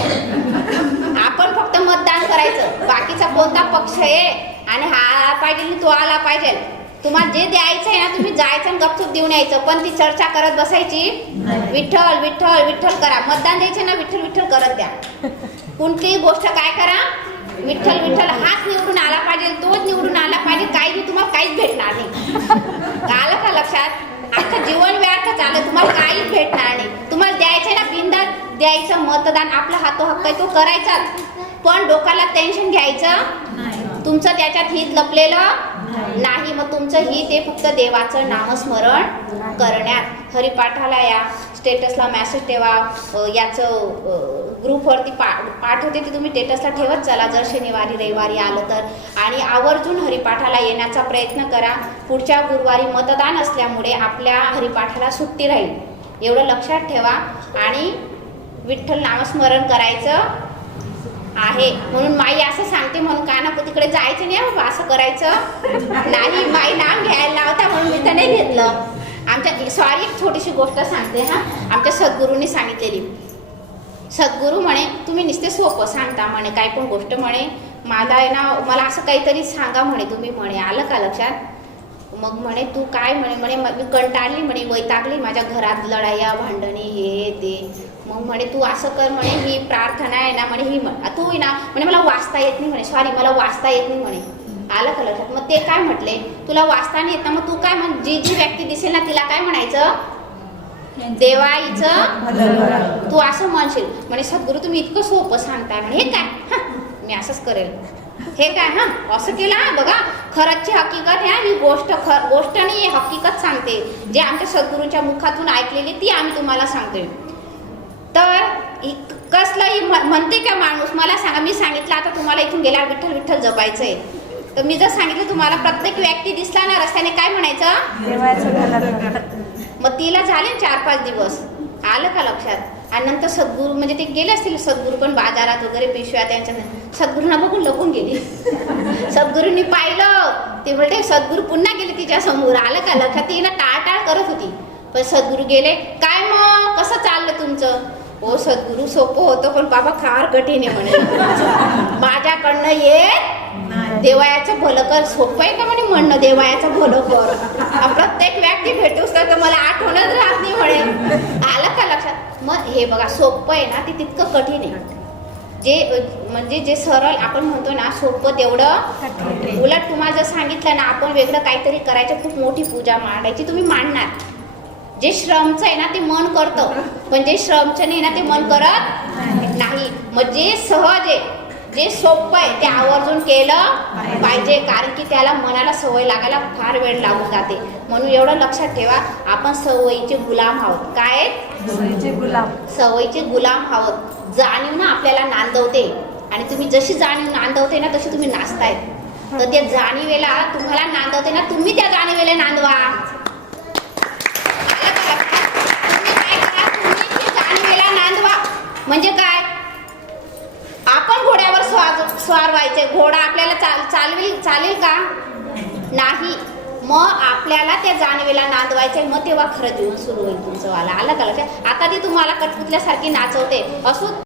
आपण फक्त मतदान करायचं, बाकीचा कोणता पक्ष आहे आणि हा आला पाहिजे तो आला पाहिजे, तुम्हाला जे द्यायचं आहे ना तुम्ही जायचं आणि गपचूप देऊन यायचं. पण ती चर्चा करत बसायची, विठ्ठल विठ्ठल विठ्ठल करा. मतदान द्यायचे ना, विठ्ठल विठ्ठल करत द्या. कोणतीही गोष्ट काय करा, विठ्ठल विठ्ठल, हाच निवडून आला पाहिजे, तोच निवडून आला पाहिजे, काही तुम्हाला काहीच भेटणार नाही. आलं का लक्षात? आता जीवन व्यर्थ चाललं, तुम्हाला काहीच भेटणार नाही. तुम्हाला द्यायचं ना, बिनधास्त द्यायचं. मतदान आपला हातो हक्क आहे, तो करायचा. पण डोक्याला टेन्शन घ्यायचं, तुमचं त्याच्यात हित लपलेलं नाही. मग तुमचं हित हे फक्त देवाचं नामस्मरण करण्यात. हरिपाठाला या, स्टेटसला मेसेज ठेवा, याचं ग्रुपवरती पाठवते ते तुम्ही स्टेटसला ठेवत चला जर शनिवारी रविवारी आलं तर. आणि आवर्जून हरिपाठाला येण्याचा प्रयत्न करा. पुढच्या गुरुवारी मतदान असल्यामुळे आपल्या हरिपाठाला सुट्टी राहील, एवढं लक्षात ठेवा. आणि विठ्ठल नामस्मरण करायचं आहे. म्हणून माई असं सांगते म्हणून कानापुतीकडे जायचं नाही, असं करायचं नाही. माई नाम घ्यायला लावता म्हणून मी तर नाही घेतलं. आमच्या सॉरी एक छोटीशी गोष्ट सांगते हा. आमच्या सद्गुरूंनी सांगितलेली. सद्गुरू म्हणे तुम्ही नुसते सोपं सांगता म्हणे काय पण गोष्ट म्हणे मला आहे ना मला असं काहीतरी सांगा म्हणे तुम्ही म्हणे आलं का लक्षात. मग म्हणे तू काय म्हणे मी कंटाळली म्हणे वैतागली माझ्या घरात लढाया भांडणी हे ते. मग म्हणे तू असं कर म्हणे ही प्रार्थना आहे ना म्हणे ही तू आहे ना म्हणे मला वाचता येत नाही म्हणे सॉरी मला वाचता येत नाही म्हणे आलं का लक्षात. मग ते काय म्हटले तुला वाचता नाही येत ना मग तू काय म्हण जी जी व्यक्ती दिसेल ना तिला काय म्हणायचं देवाईचं तू असं म्हणशील. म्हणे सद्गुरू तुम्ही इतकं सोपं सांगताय म्हणे हे काय मी असंच करेल हे काय असं केलं बघा खरंची हकीकत आहे ही गोष्ट नाही हकीकत सांगते जे आमच्या सद्गुरूंच्या मुखातून ऐकलेली ती आम्ही तुम्हाला सांगतोय. तर कसलंही म्हणते का माणूस मला सांगा मी सांगितलं आता तुम्हाला इथून गेल्या विठ्ठल विठ्ठल जपायचंय तर मी जर सांगितलं तुम्हाला प्रत्येक व्यक्ती दिसला ना रस्त्याने काय म्हणायचं मग तिला झाले 4-5 दिवस आलं का लक्षात. आणि नंतर सद्गुरू म्हणजे ते गेले असतील सद्गुरू पण बाजारात वगैरे पिशव्या त्यांच्या सद्गुरूंना बघून लपून गेली. सद्गुरूंनी पाहिलं ते म्हणते सद्गुरू पुन्हा गेले तिच्या समोर आलं का लक्षात. ती ना टाळटाळ करत होती पण सद्गुरू गेले काय मग कसं चाललं तुमचं. हो सद्गुरू सोपं होतं पण बाबा फार कठीण आहे म्हणे माझ्याकडनं ये देवायाचं भलं कर. सोपं आहे का म्हणे म्हणणं देवायाचं भलं कर. प्रत्येक व्यक्ती भेटूस तर मला आठवणच राहत नाही म्हणे आलं का लक्षात. मग हे बघा सोपं आहे ना ते तितकं कठीण आहे. जे म्हणजे जे सरळ आपण म्हणतो ना सोपं तेवढं उलट तुम्हाला जर सांगितलं ना आपण वेगळं काहीतरी करायचं खूप मोठी पूजा मांडायची तुम्ही मांडणार. जे श्रमचं आहे ना ते मन करतं पण जे श्रमचं नाही ना ते मन करत नाही. मग जे सहज आहे जे सोपं आहे ते आवर्जून केलं पाहिजे कारण की त्याला मनाला सवय लागायला फार वेळ लागून जाते. म्हणून एवढं लक्षात ठेवा आपण सवयीचे गुलाम आहोत. काय सवयीचे गुलाम आहोत. जाणीव ना आपल्याला नांदवते आणि तुम्ही जशी जाणीव नांदवते ना तशी तुम्ही नाचताय. तर त्या जाणीवेला तुम्हाला नांदवते ना तुम्ही त्या जाणीवेला नांदवा. म्हणजे काय आपण घोड्यावर स्वार व्हायचे घोडा आपल्याला चालेल का नाही. मग आपल्याला त्या जाणीवेला नांदवायचे मग तेव्हा खरं जीवन सुरू होईल तुमचं वाला आलं का लक्षात. आता ती तुम्हाला कठपुतल्यासारखी नाचवते असो